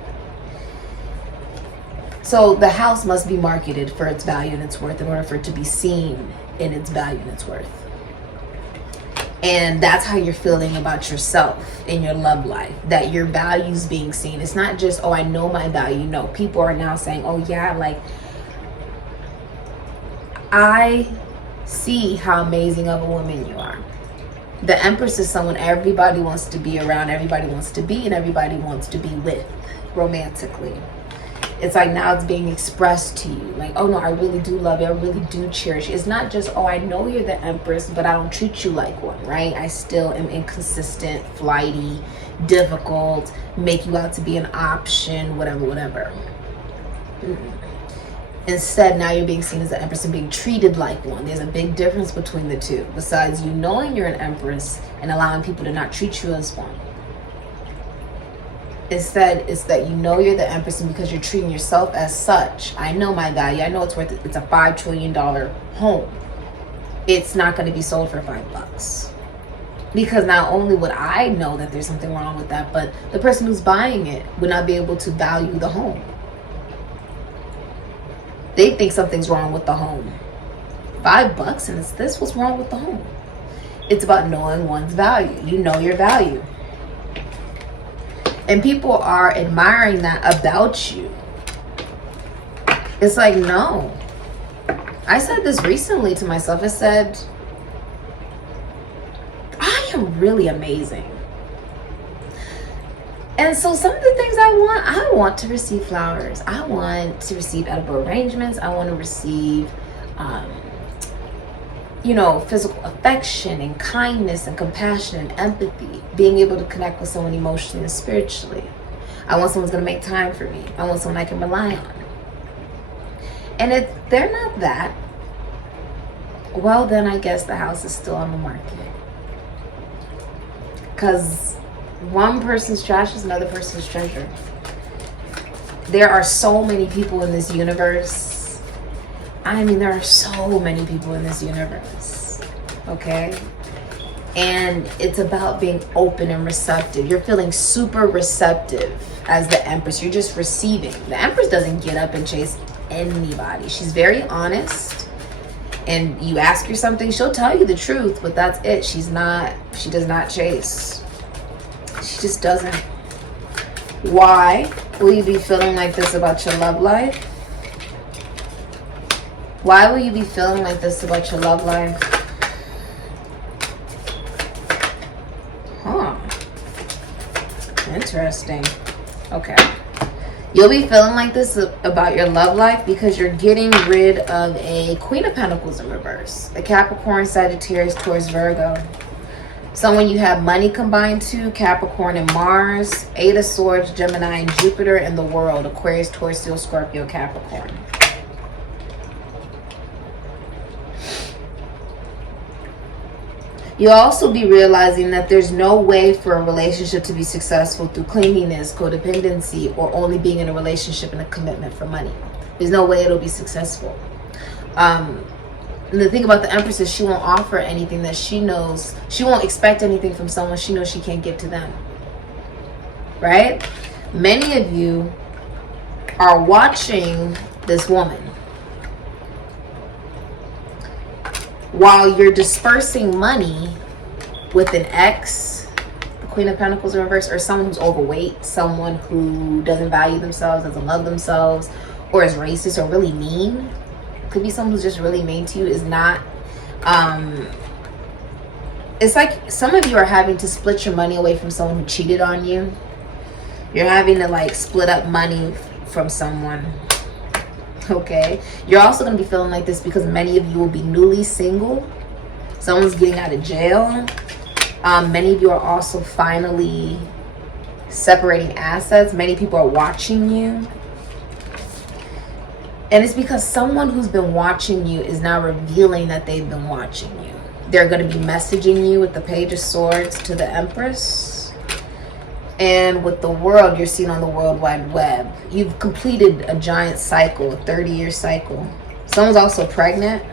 So the house must be marketed for its value and its worth in order for it to be seen in its value and its worth. And that's how you're feeling about yourself in your love life, that your value's being seen. It's not just, oh, I know my value. No, people are now saying, oh yeah, like, I see how amazing of a woman you are. The Empress is someone everybody wants to be around, everybody wants to be, and everybody wants to be with romantically. It's like now it's being expressed to you. Like, oh no, I really do love you. I really do cherish you. It's not just, oh, I know you're the Empress, but I don't treat you like one, right? I still am inconsistent, flighty, difficult, make you out to be an option, whatever. Instead, now you're being seen as the Empress and being treated like one. There's a big difference between the two. Besides you knowing you're an Empress and allowing people to not treat you as one. Instead, it's that you know you're the Empress, and because you're treating yourself as such, I know my value. I know it's worth it. It's a $5 trillion home. It's not going to be sold for $5. Because not only would I know that there's something wrong with that, but the person who's buying it would not be able to value the home. They think something's wrong with the home. $5 and it's this, what's wrong with the home? It's about knowing one's value. You know your value. And people are admiring that about you. It's like, no. I said this recently to myself. I said, I am really amazing. And so some of the things I want to receive flowers. I want to receive edible arrangements. I want to receive, physical affection and kindness and compassion and empathy. Being able to connect with someone emotionally and spiritually. I want someone's going to make time for me. I want someone I can rely on. And if they're not that, well, then I guess the house is still on the market. Because one person's trash is another person's treasure. There are so many people in this universe. I mean, there are so many people in this universe. Okay? And it's about being open and receptive. You're feeling super receptive as the Empress. You're just receiving. The Empress doesn't get up and chase anybody. She's very honest. And you ask her something, she'll tell you the truth, but that's it. She does not chase. She just doesn't. Why will you be feeling like this about your love life? Why will you be feeling like this about your love life? Huh. Interesting. Okay. You'll be feeling like this about your love life because you're getting rid of a Queen of Pentacles in reverse. A Capricorn, Sagittarius, Taurus, Virgo. Someone you have money combined to, Capricorn and Mars, 8 of Swords, Gemini and Jupiter, and the World, Aquarius, Taurus, Leo, Scorpio, Capricorn. You'll also be realizing that there's no way for a relationship to be successful through clinginess, codependency, or only being in a relationship and a commitment for money. There's no way it'll be successful. And the thing about the Empress is she won't offer anything that she knows. She won't expect anything from someone she knows she can't give to them. Right? Many of you are watching this woman while you're dispersing money with an ex, the Queen of Pentacles in reverse, or someone who's overweight, someone who doesn't value themselves, doesn't love themselves, or is racist or really mean. Could be someone who's just really mean to you. Is not it's like some of you are having to split your money away from someone who cheated on you. You're having to like split up money from someone. Okay, you're also going to be feeling like this because many of you will be newly single. Someone's getting out of jail. Many of you are also finally separating assets. Many people are watching you. And it's because someone who's been watching you is now revealing that they've been watching you. They're going to be messaging you with the Page of Swords to the Empress. And with the World, you're seen on the World Wide Web. You've completed a giant cycle, a 30-year cycle. Someone's also pregnant.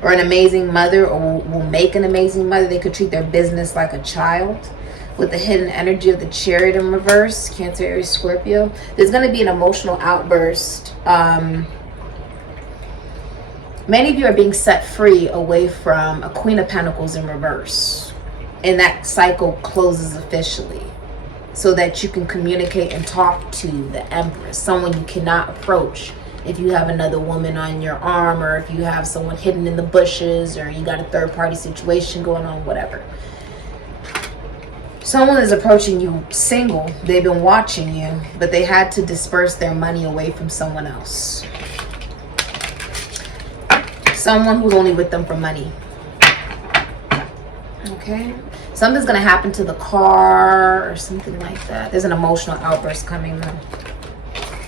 Or an amazing mother, or will make an amazing mother. They could treat their business like a child. With the hidden energy of the Chariot in reverse, Cancer, Aries, Scorpio. There's going to be an emotional outburst Many of you are being set free away from a Queen of Pentacles in reverse. And that cycle closes officially, so that you can communicate and talk to the Empress, someone you cannot approach if you have another woman on your arm, or if you have someone hidden in the bushes, or you got a third-party situation going on, whatever. Someone is approaching you single. They've been watching you, but they had to disperse their money away from someone else. Someone who's only with them for money. Okay? Something's going to happen to the car or something like that. There's an emotional outburst coming though.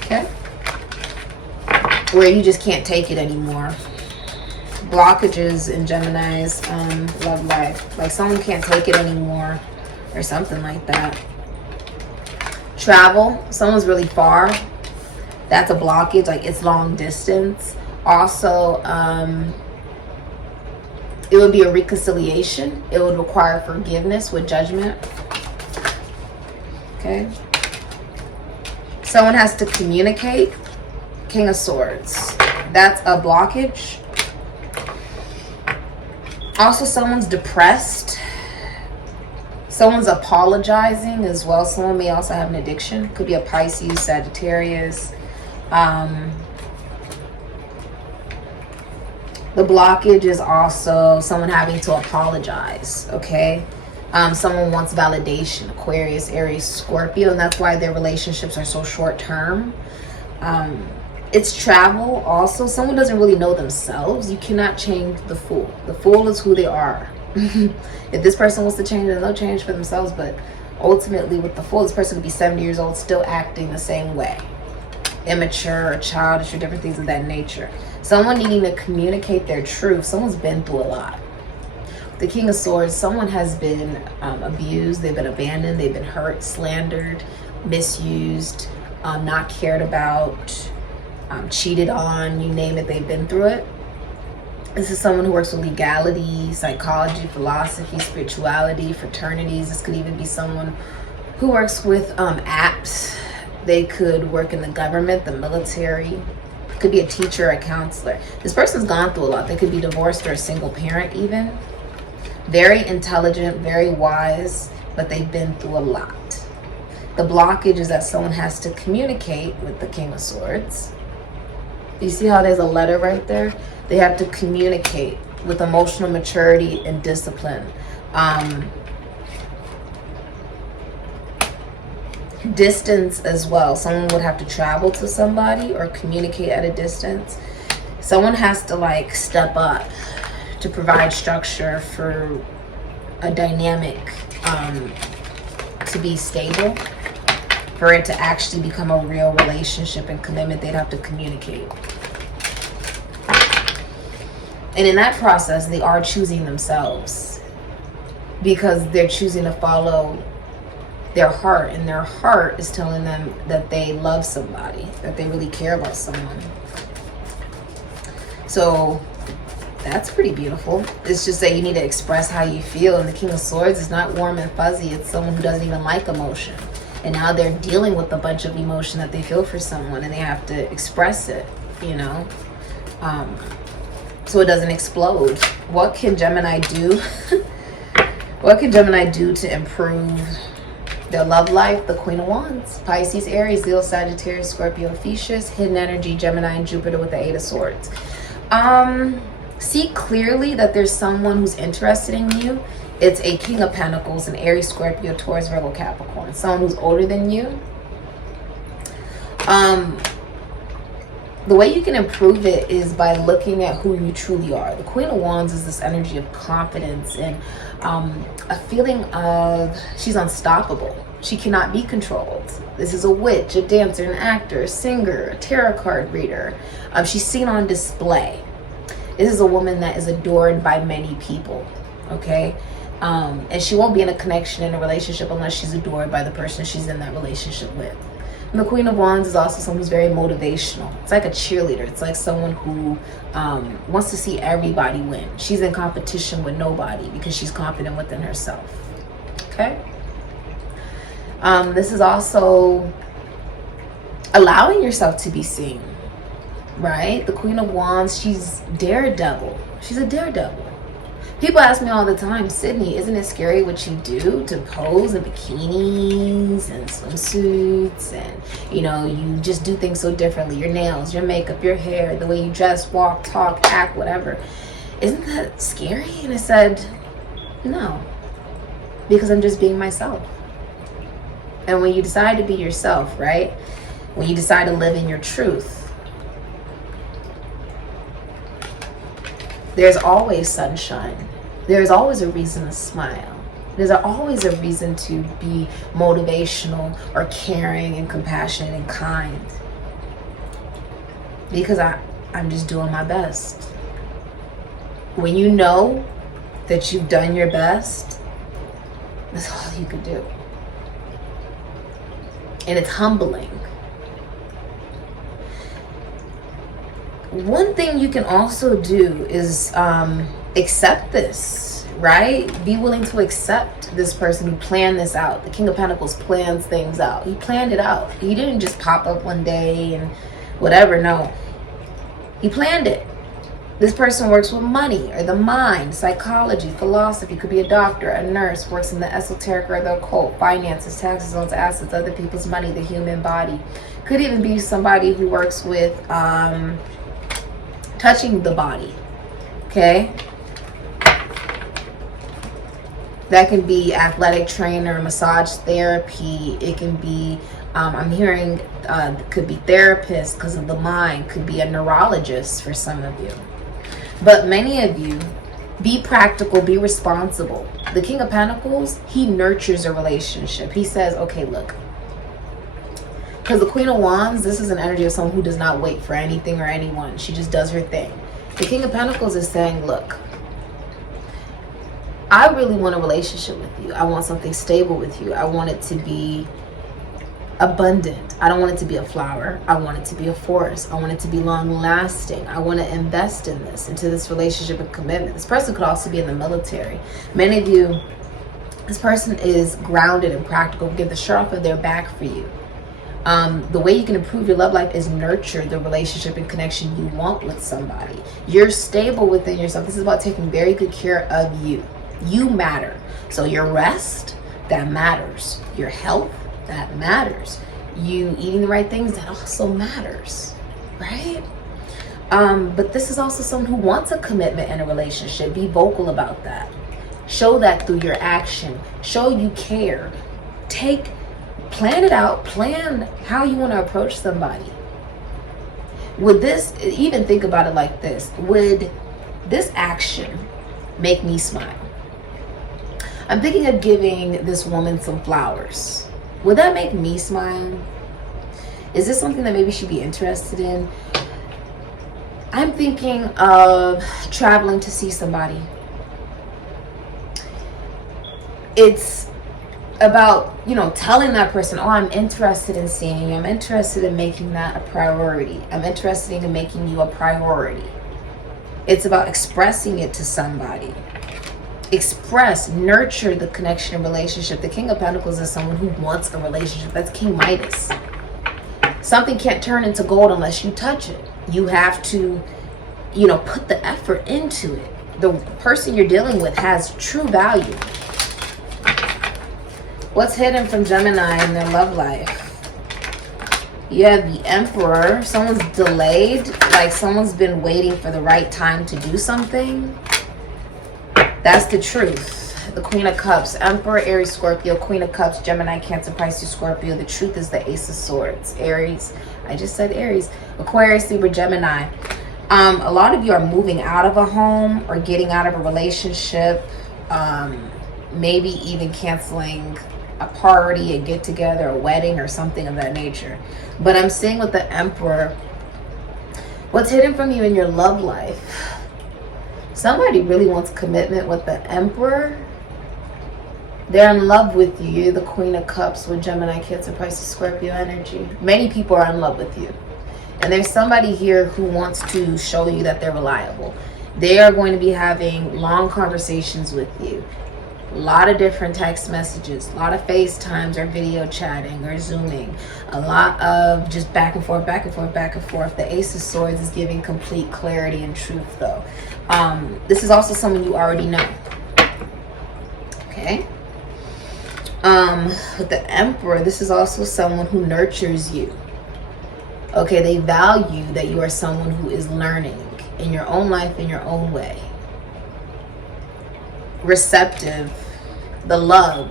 Okay? Where you just can't take it anymore. Blockages in Gemini's love life. Like someone can't take it anymore or something like that. Travel. Someone's really far. That's a blockage. Like it's long distance. Also, it would be a reconciliation. It would require forgiveness with judgment. Okay. Someone has to communicate. King of Swords. That's a blockage. Also, someone's depressed. Someone's apologizing as well. Someone may also have an addiction. Could be a Pisces, Sagittarius. The blockage is also someone having to apologize, okay? Someone wants validation, Aquarius, Aries, Scorpio, and that's why their relationships are so short-term. It's travel also. Someone doesn't really know themselves. You cannot change the Fool. The Fool is who they are. If this person wants to change, they'll change for themselves, but ultimately with the Fool, this person could be 70 years old, still acting the same way. Immature or childish or different things of that nature. Someone needing to communicate their truth. Someone's been through a lot. The King of Swords, someone has been abused, they've been abandoned, they've been hurt, slandered, misused, not cared about, cheated on, you name it, they've been through it. This is someone who works with legality, psychology, philosophy, spirituality, fraternities. This could even be someone who works with apps. They could work in the government, the military. Could be a teacher, a counselor. This person's gone through a lot. They could be divorced or a single parent even. Very intelligent, very wise, but they've been through a lot. The blockage is that someone has to communicate with the King of Swords. You see how there's a letter right there? They have to communicate with emotional maturity and discipline. Distance as well. Someone would have to travel to somebody or communicate at a distance. Someone has to like step up to provide structure for a dynamic to be stable. For it to actually become a real relationship and commitment, they'd have to communicate. And in that process, they are choosing themselves because they're choosing to follow their heart, and their heart is telling them that they love somebody, that they really care about someone. So that's pretty beautiful. It's just that you need to express how you feel, and the King of Swords is not warm and fuzzy. It's someone who doesn't even like emotion, and now they're dealing with a bunch of emotion that they feel for someone, and they have to express it, you know, so it doesn't explode. What can Gemini do? What can Gemini do to improve their love life? The Queen of Wands. Pisces, Aries, Leo, Sagittarius, Scorpio, Ophiuchus, hidden energy, Gemini, and Jupiter with the Eight of Swords. See clearly that there's someone who's interested in you. It's a King of Pentacles, an Aries, Scorpio, Taurus, Virgo, Capricorn. Someone who's older than you. The way you can improve it is by looking at who you truly are. The Queen of Wands is this energy of confidence and a feeling of she's unstoppable. She cannot be controlled. This is a witch, a dancer, an actor, a singer, a tarot card reader. She's seen on display. This is a woman that is adored by many people, okay? And she won't be in a connection, in a relationship, unless she's adored by the person she's in that relationship with. And the Queen of Wands is also someone who's very motivational. It's like a cheerleader. It's like someone who wants to see everybody win. She's in competition with nobody because she's confident within herself. Okay? This is also allowing yourself to be seen. right? The Queen of Wands, she's daredevil. She's a daredevil. People ask me all the time, Sydney, isn't it scary what you do to pose in bikinis and swimsuits, and you know, you just do things so differently, your nails, your makeup, your hair, the way you dress, walk, talk, act, whatever. Isn't that scary? And I said, no, because I'm just being myself. And when you decide to be yourself, right? When you decide to live in your truth, there's always sunshine. There's always a reason to smile. There's always a reason to be motivational or caring and compassionate and kind. Because I'm just doing my best. When you know that you've done your best, that's all you can do. And it's humbling. One thing you can also do is accept this, right? Be willing to accept this person who planned this out. The King of Pentacles plans things out. He planned it out. He didn't just pop up one day and whatever. No, he planned it. This person works with money or the mind, psychology, philosophy. Could be a doctor, a nurse, works in the esoteric or the occult, finances, taxes, loans, assets, other people's money, the human body. Could even be somebody who works with touching the body, okay? That can be athletic trainer, massage therapy. It can be, I'm hearing, could be therapist because of the mind. Could be a neurologist for some of you. But many of you, be practical, be responsible. The King of Pentacles, he nurtures a relationship. He says, okay, look. Because the Queen of Wands, this is an energy of someone who does not wait for anything or anyone. She just does her thing. The King of Pentacles is saying, look, I really want a relationship with you. I want something stable with you. I want it to be abundant. I don't want it to be a flower. I want it to be a forest. I want it to be long lasting. I want to invest in this, into this relationship and commitment. This person could also be in the military. Many of you, this person is grounded and practical, give the shirt off of their back for you. The way you can improve your love life is nurture the relationship and connection you want with somebody. You're stable within yourself. This is about taking very good care of you. You matter. So your rest, that matters. Your health, that matters. You eating the right things, that also matters, right? But this is also someone who wants a commitment in a relationship. Be vocal about that. Show that through your action. Show you care. Plan it out. Plan how you want to approach somebody. Would this, even think about it like this, would this action make me smile? I'm thinking of giving this woman some flowers. Would that make me smile? Is this something that maybe she'd be interested in? I'm thinking of traveling to see somebody. It's about, you know, telling that person, oh, I'm interested in seeing you. I'm interested in making that a priority. I'm interested in making you a priority. It's about expressing it to somebody. Express, nurture the connection and relationship. The King of Pentacles is someone who wants a relationship. That's King Midas. Something can't turn into gold unless you touch it. You have to, you know, put the effort into it. The person you're dealing with has true value. What's hidden from Gemini in their love life? You have the Emperor. Someone's delayed, like someone's been waiting for the right time to do something. That's the truth. The Queen of Cups, Emperor, Aries, Scorpio, Queen of Cups, Gemini, Cancer, Pisces, Scorpio. The truth is the Ace of Swords. Aries, I just said Aries. Aquarius, Libra, Gemini. A lot of you are moving out of a home or getting out of a relationship. Maybe even canceling a party, a get-together, a wedding, or something of that nature. But I'm seeing with the Emperor, what's hidden from you in your love life? Somebody really wants commitment with the Emperor. They're in love with you. You're the Queen of Cups with Gemini, Cancer, Pisces, Scorpio energy. Many people are in love with you. And there's somebody here who wants to show you that they're reliable. They are going to be having long conversations with you. A lot of different text messages, a lot of FaceTimes or video chatting or Zooming, a lot of just back and forth, back and forth, back and forth. The Ace of Swords is giving complete clarity and truth though. This is also someone you already know. Okay. With the Emperor, this is also someone who nurtures you. Okay, they value that you are someone who is learning in your own life, in your own way. Receptive, the love.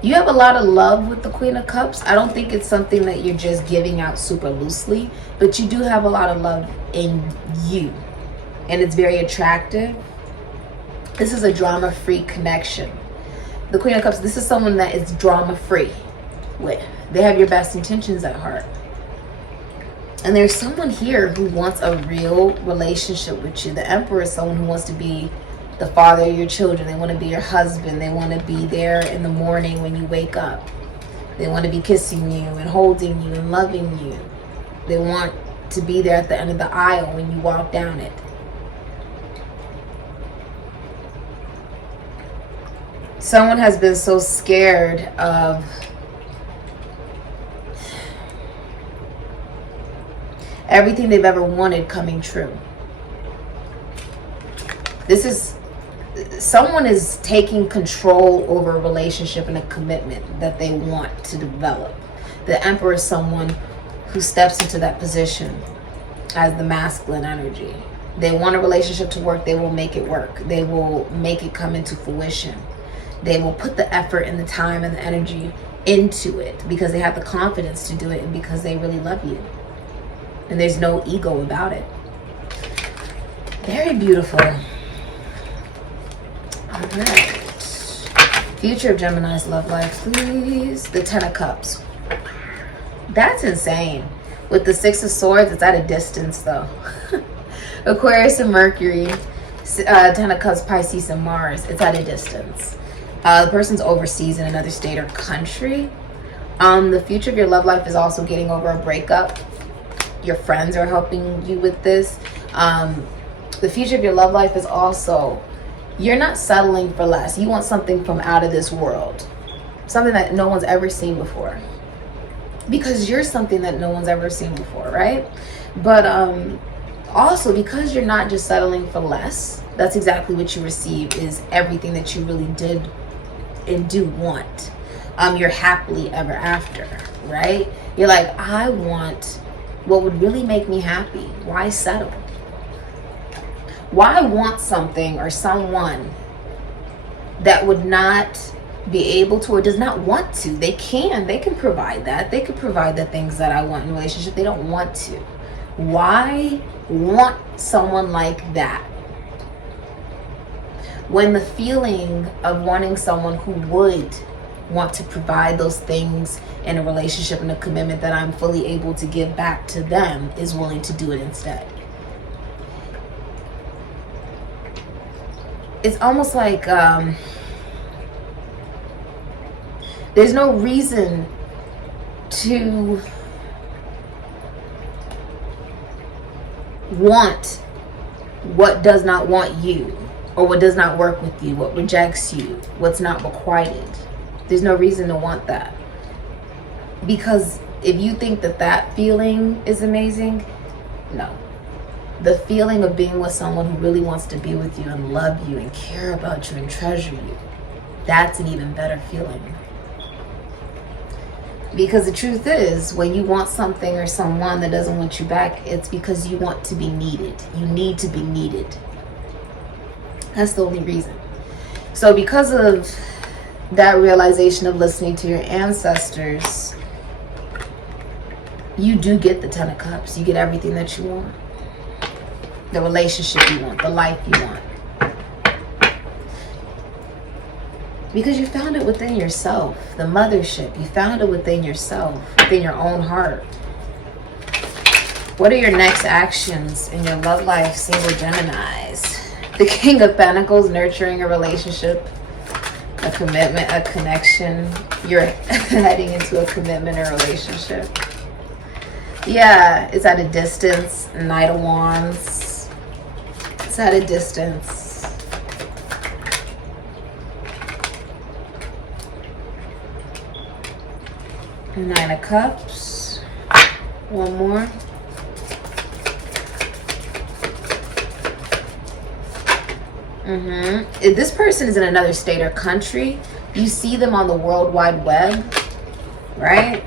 You have a lot of love with the Queen of Cups. I don't think it's something that you're just giving out super loosely, but you do have a lot of love in you. And it's very attractive. This is a drama-free connection. The Queen of Cups, this is someone that is drama-free with. They have your best intentions at heart. And there's someone here who wants a real relationship with you. The Emperor is someone who wants to be the father of your children. They want to be your husband. They want to be there in the morning when you wake up. They want to be kissing you and holding you and loving you. They want to be there at the end of the aisle when you walk down it. Someone has been so scared of everything they've ever wanted coming true. This is, someone is taking control over a relationship and a commitment that they want to develop. The Emperor is someone who steps into that position as the masculine energy. They want a relationship to work, they will make it work. They will make it come into fruition. They will put the effort and the time and the energy into it because they have the confidence to do it and because they really love you. And there's no ego about it. Very beautiful. All right. Future of Gemini's love life, please. The Ten of Cups. That's insane. With the Six of Swords, it's at a distance though. Aquarius and Mercury, Ten of Cups, Pisces and Mars, it's at a distance. The person's overseas in another state or country. The future of your love life is also getting over a breakup. Your friends are helping you with this. The future of your love life is also, you're not settling for less. You want something from out of this world. Something that no one's ever seen before. Because you're something that no one's ever seen before, right? But also because you're not just settling for less, that's exactly what you receive, is everything that you really did and do want. You're happily ever after, right? You're like, I want what would really make me happy. Why settle? Why want something or someone that would not be able to or does not want to? They can provide that. They could provide the things that I want in a relationship. They don't want to. Why want someone like that? When the feeling of wanting someone who would want to provide those things in a relationship and a commitment that I'm fully able to give back to them is willing to do it instead. It's almost like there's no reason to want what does not want you, or what does not work with you, what rejects you, what's not requited. There's no reason to want that. Because if you think that that feeling is amazing, no. The feeling of being with someone who really wants to be with you and love you and care about you and treasure you, that's an even better feeling. Because the truth is, when you want something or someone that doesn't want you back, it's because you want to be needed. You need to be needed. That's the only reason. So because of that realization of listening to your ancestors, you do get the Ten of Cups. You get everything that you want. The relationship you want, the life you want. Because you found it within yourself. The mothership, you found it within yourself, within your own heart. What are your next actions in your love life, single Geminis? The King of Pentacles, nurturing a relationship, a commitment, a connection. You're heading into a commitment or relationship. Yeah, it's at a distance. Knight of Wands. It's at a distance. Nine of Cups. One more. If this person is in another state or country, you see them on the World Wide Web, right?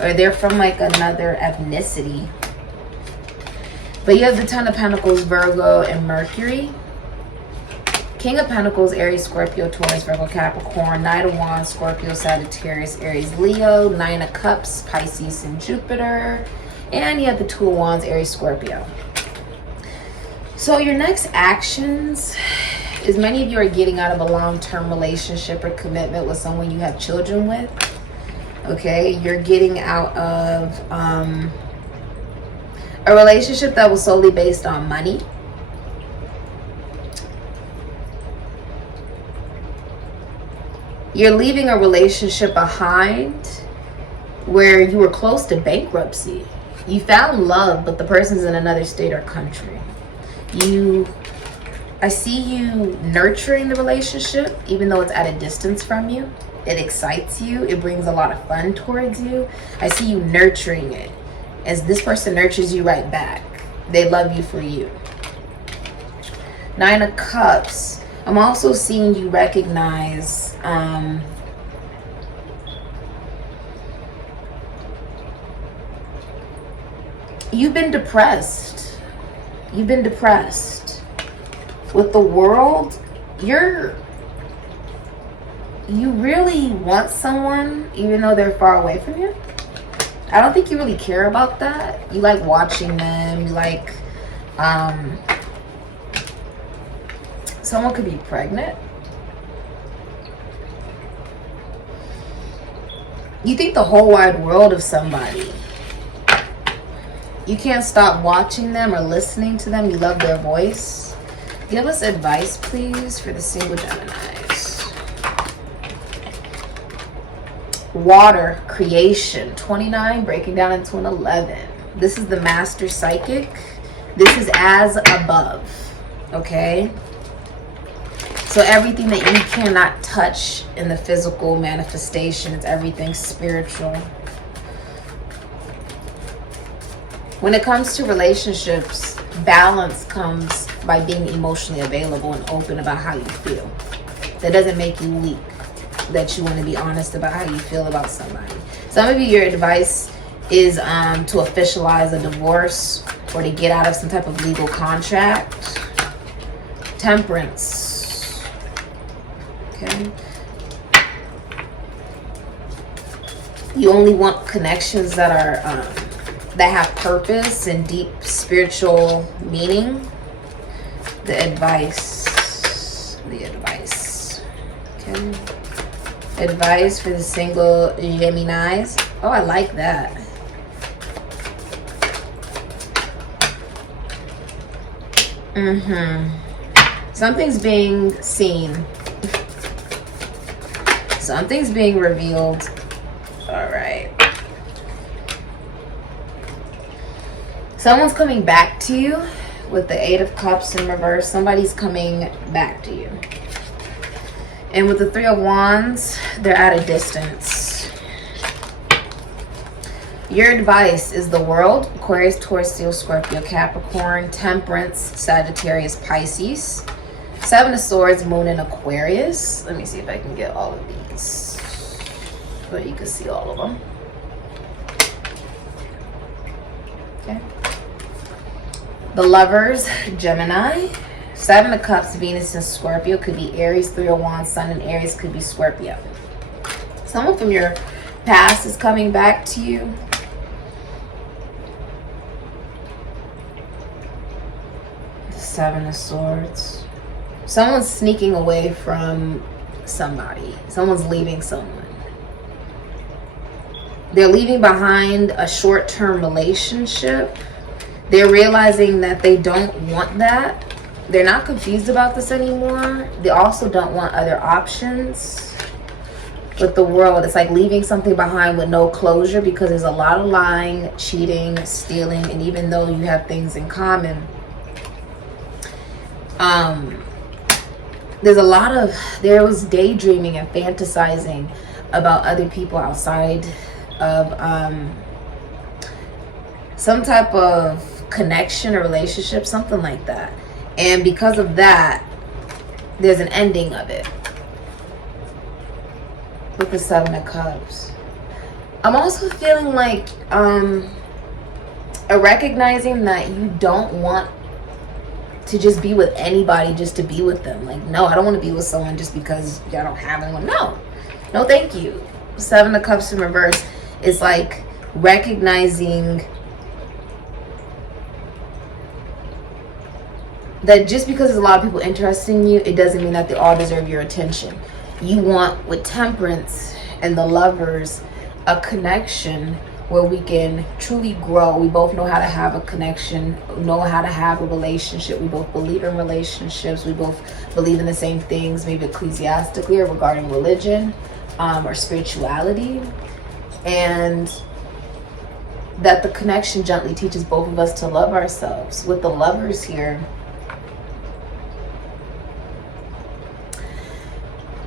Or they're from like another ethnicity. But you have the Ten of Pentacles, Virgo, and Mercury. King of Pentacles, Aries, Scorpio, Taurus, Virgo, Capricorn. Knight of Wands, Scorpio, Sagittarius, Aries, Leo. Nine of Cups, Pisces, and Jupiter. And you have the Two of Wands, Aries, Scorpio. So your next actions is many of you are getting out of a long-term relationship or commitment with someone you have children with. Okay, you're getting out of a relationship that was solely based on money. You're leaving a relationship behind where you were close to bankruptcy. You found love, but the person's in another state or country. I see you nurturing the relationship, even though it's at a distance from you. It excites you. It brings a lot of fun towards you. I see you nurturing it as this person nurtures you right back. They love you for you. Nine of Cups. I'm also seeing you recognize you've been depressed. You've been depressed. With the world, you really want someone even though they're far away from you. I don't think you really care about that. You like watching them. You like someone could be pregnant. You think the whole wide world of somebody. You can't stop watching them or listening to them. You love their voice. Give us advice, please, for the single Geminis. Water, creation, 29, breaking down into an 11. This is the master psychic. This is as above, okay? So everything that you cannot touch in the physical manifestation, it's everything spiritual. When it comes to relationships, balance comes by being emotionally available and open about how you feel. That doesn't make you weak. That you want to be honest about how you feel about somebody. Some of you, your advice is to officialize a divorce or to get out of some type of legal contract. Temperance. Okay. You only want connections that are that have purpose and deep spiritual meaning. The advice. Okay. Advice for the single Geminis. Oh, I like that. Something's being seen. Something's being revealed. All right. Someone's coming back to you with the Eight of Cups in reverse. Somebody's coming back to you. And with the Three of Wands, they're at a distance. Your advice is the World, Aquarius, Taurus, Leo, Scorpio, Capricorn, Temperance, Sagittarius, Pisces. Seven of Swords, Moon, and Aquarius. Let me see if I can get all of these so you can see all of them. Okay. The Lovers, Gemini. Seven of Cups, Venus and Scorpio. Could be Aries. Three of Wands, Sun in Aries. Could be Scorpio. Someone from your past is coming back to you. The Seven of Swords. Someone's sneaking away from somebody. Someone's leaving someone. They're leaving behind a short-term relationship. They're realizing that they don't want that. They're not confused about this anymore. They also don't want other options. With the World, it's like leaving something behind with no closure because there's a lot of lying, cheating, stealing, and even though you have things in common, there was daydreaming and fantasizing about other people outside of some type of connection or relationship, something like that. And because of that, there's an ending of it with the Seven of Cups. I'm also feeling like recognizing that you don't want to just be with anybody just to be with them. Like, no, I don't want to be with someone just because I don't have anyone. No, thank you. Seven of Cups in reverse is like recognizing that just because there's a lot of people interested in you, it doesn't mean that they all deserve your attention. You want, with Temperance and the Lovers, a connection where we can truly grow. We both know how to have a connection, know how to have a relationship. We both believe in relationships. We both believe in the same things, maybe ecclesiastically or regarding religion or spirituality. And that the connection gently teaches both of us to love ourselves. With the Lovers here,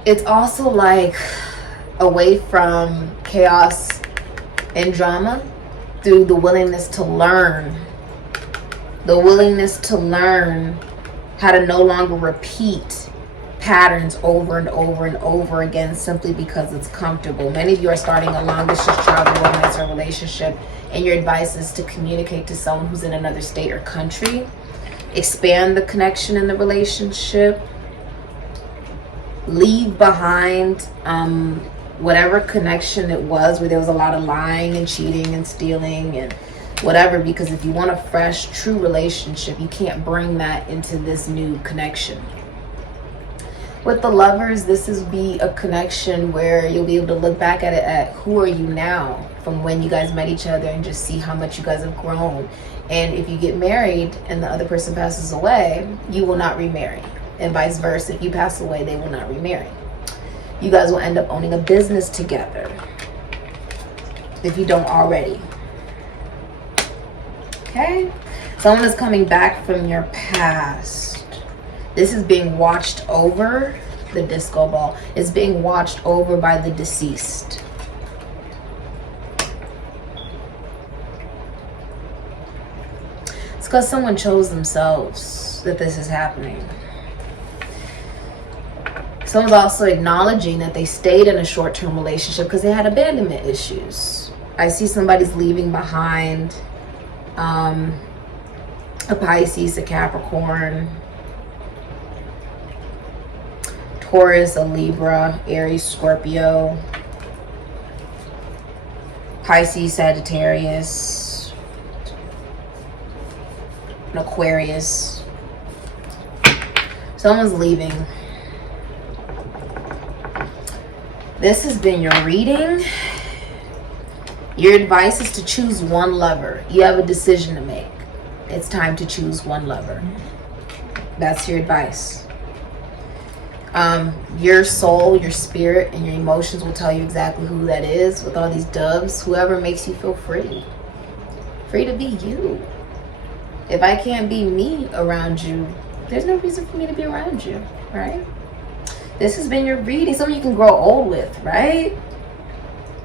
it's also like away from chaos and drama through the willingness to learn. The willingness to learn how to no longer repeat patterns over and over and over again simply because it's comfortable. Many of you are starting a long distance travel, romance, or relationship, and your advice is to communicate to someone who's in another state or country. Expand the connection in the relationship. Leave behind whatever connection it was where there was a lot of lying and cheating and stealing and whatever, because if you want a fresh, true relationship, you can't bring that into this new connection. With the Lovers, this is be a connection where you'll be able to look back at it at who are you now from when you guys met each other and just see how much you guys have grown. And if you get married and the other person passes away, you will not remarry. And vice versa, if you pass away, they will not remarry. You guys will end up owning a business together if you don't already. Okay? Someone is coming back from your past. This is being watched over. The disco ball is being watched over by the deceased. It's because someone chose themselves that this is happening. Someone's also acknowledging that they stayed in a short-term relationship because they had abandonment issues. I see somebody's leaving behind a Pisces, a Capricorn, Taurus, a Libra, Aries, Scorpio, Pisces, Sagittarius, an Aquarius. Someone's leaving. This has been your reading. Your advice is to choose one lover. You have a decision to make. It's time to choose one lover. That's your advice. Your soul, your spirit, and your emotions will tell you exactly who that is. With all these doves, whoever makes you feel free. Free to be you. If I can't be me around you, there's no reason for me to be around you, right? This has been your reading. Someone you can grow old with, right?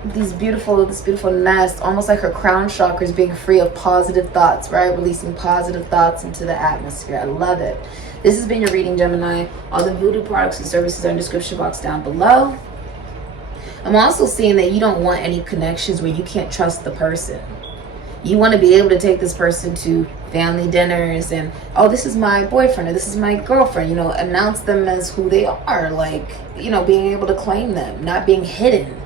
This beautiful nest, almost like her crown chakra is being free of positive thoughts, right? Releasing positive thoughts into the atmosphere. I love it. This has been your reading, Gemini. All the voodoo products and services are in the description box down below. I'm also seeing that you don't want any connections where you can't trust the person. You want to be able to take this person to family dinners and, oh, this is my boyfriend or this is my girlfriend, you know, announce them as who they are, like, you know, being able to claim them, not being hidden,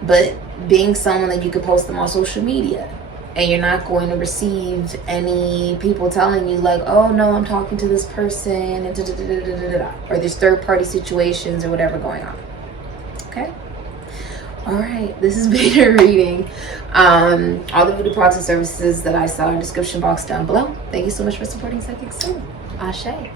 but being someone that you could post them on social media. And you're not going to receive any people telling you like, oh no, I'm talking to this person, and or there's third-party situations or whatever going on. Okay? All right, this has been your reading. All the voodoo products and services that I saw in the description box down below. Thank you so much for supporting Sikiksyd. Ashe.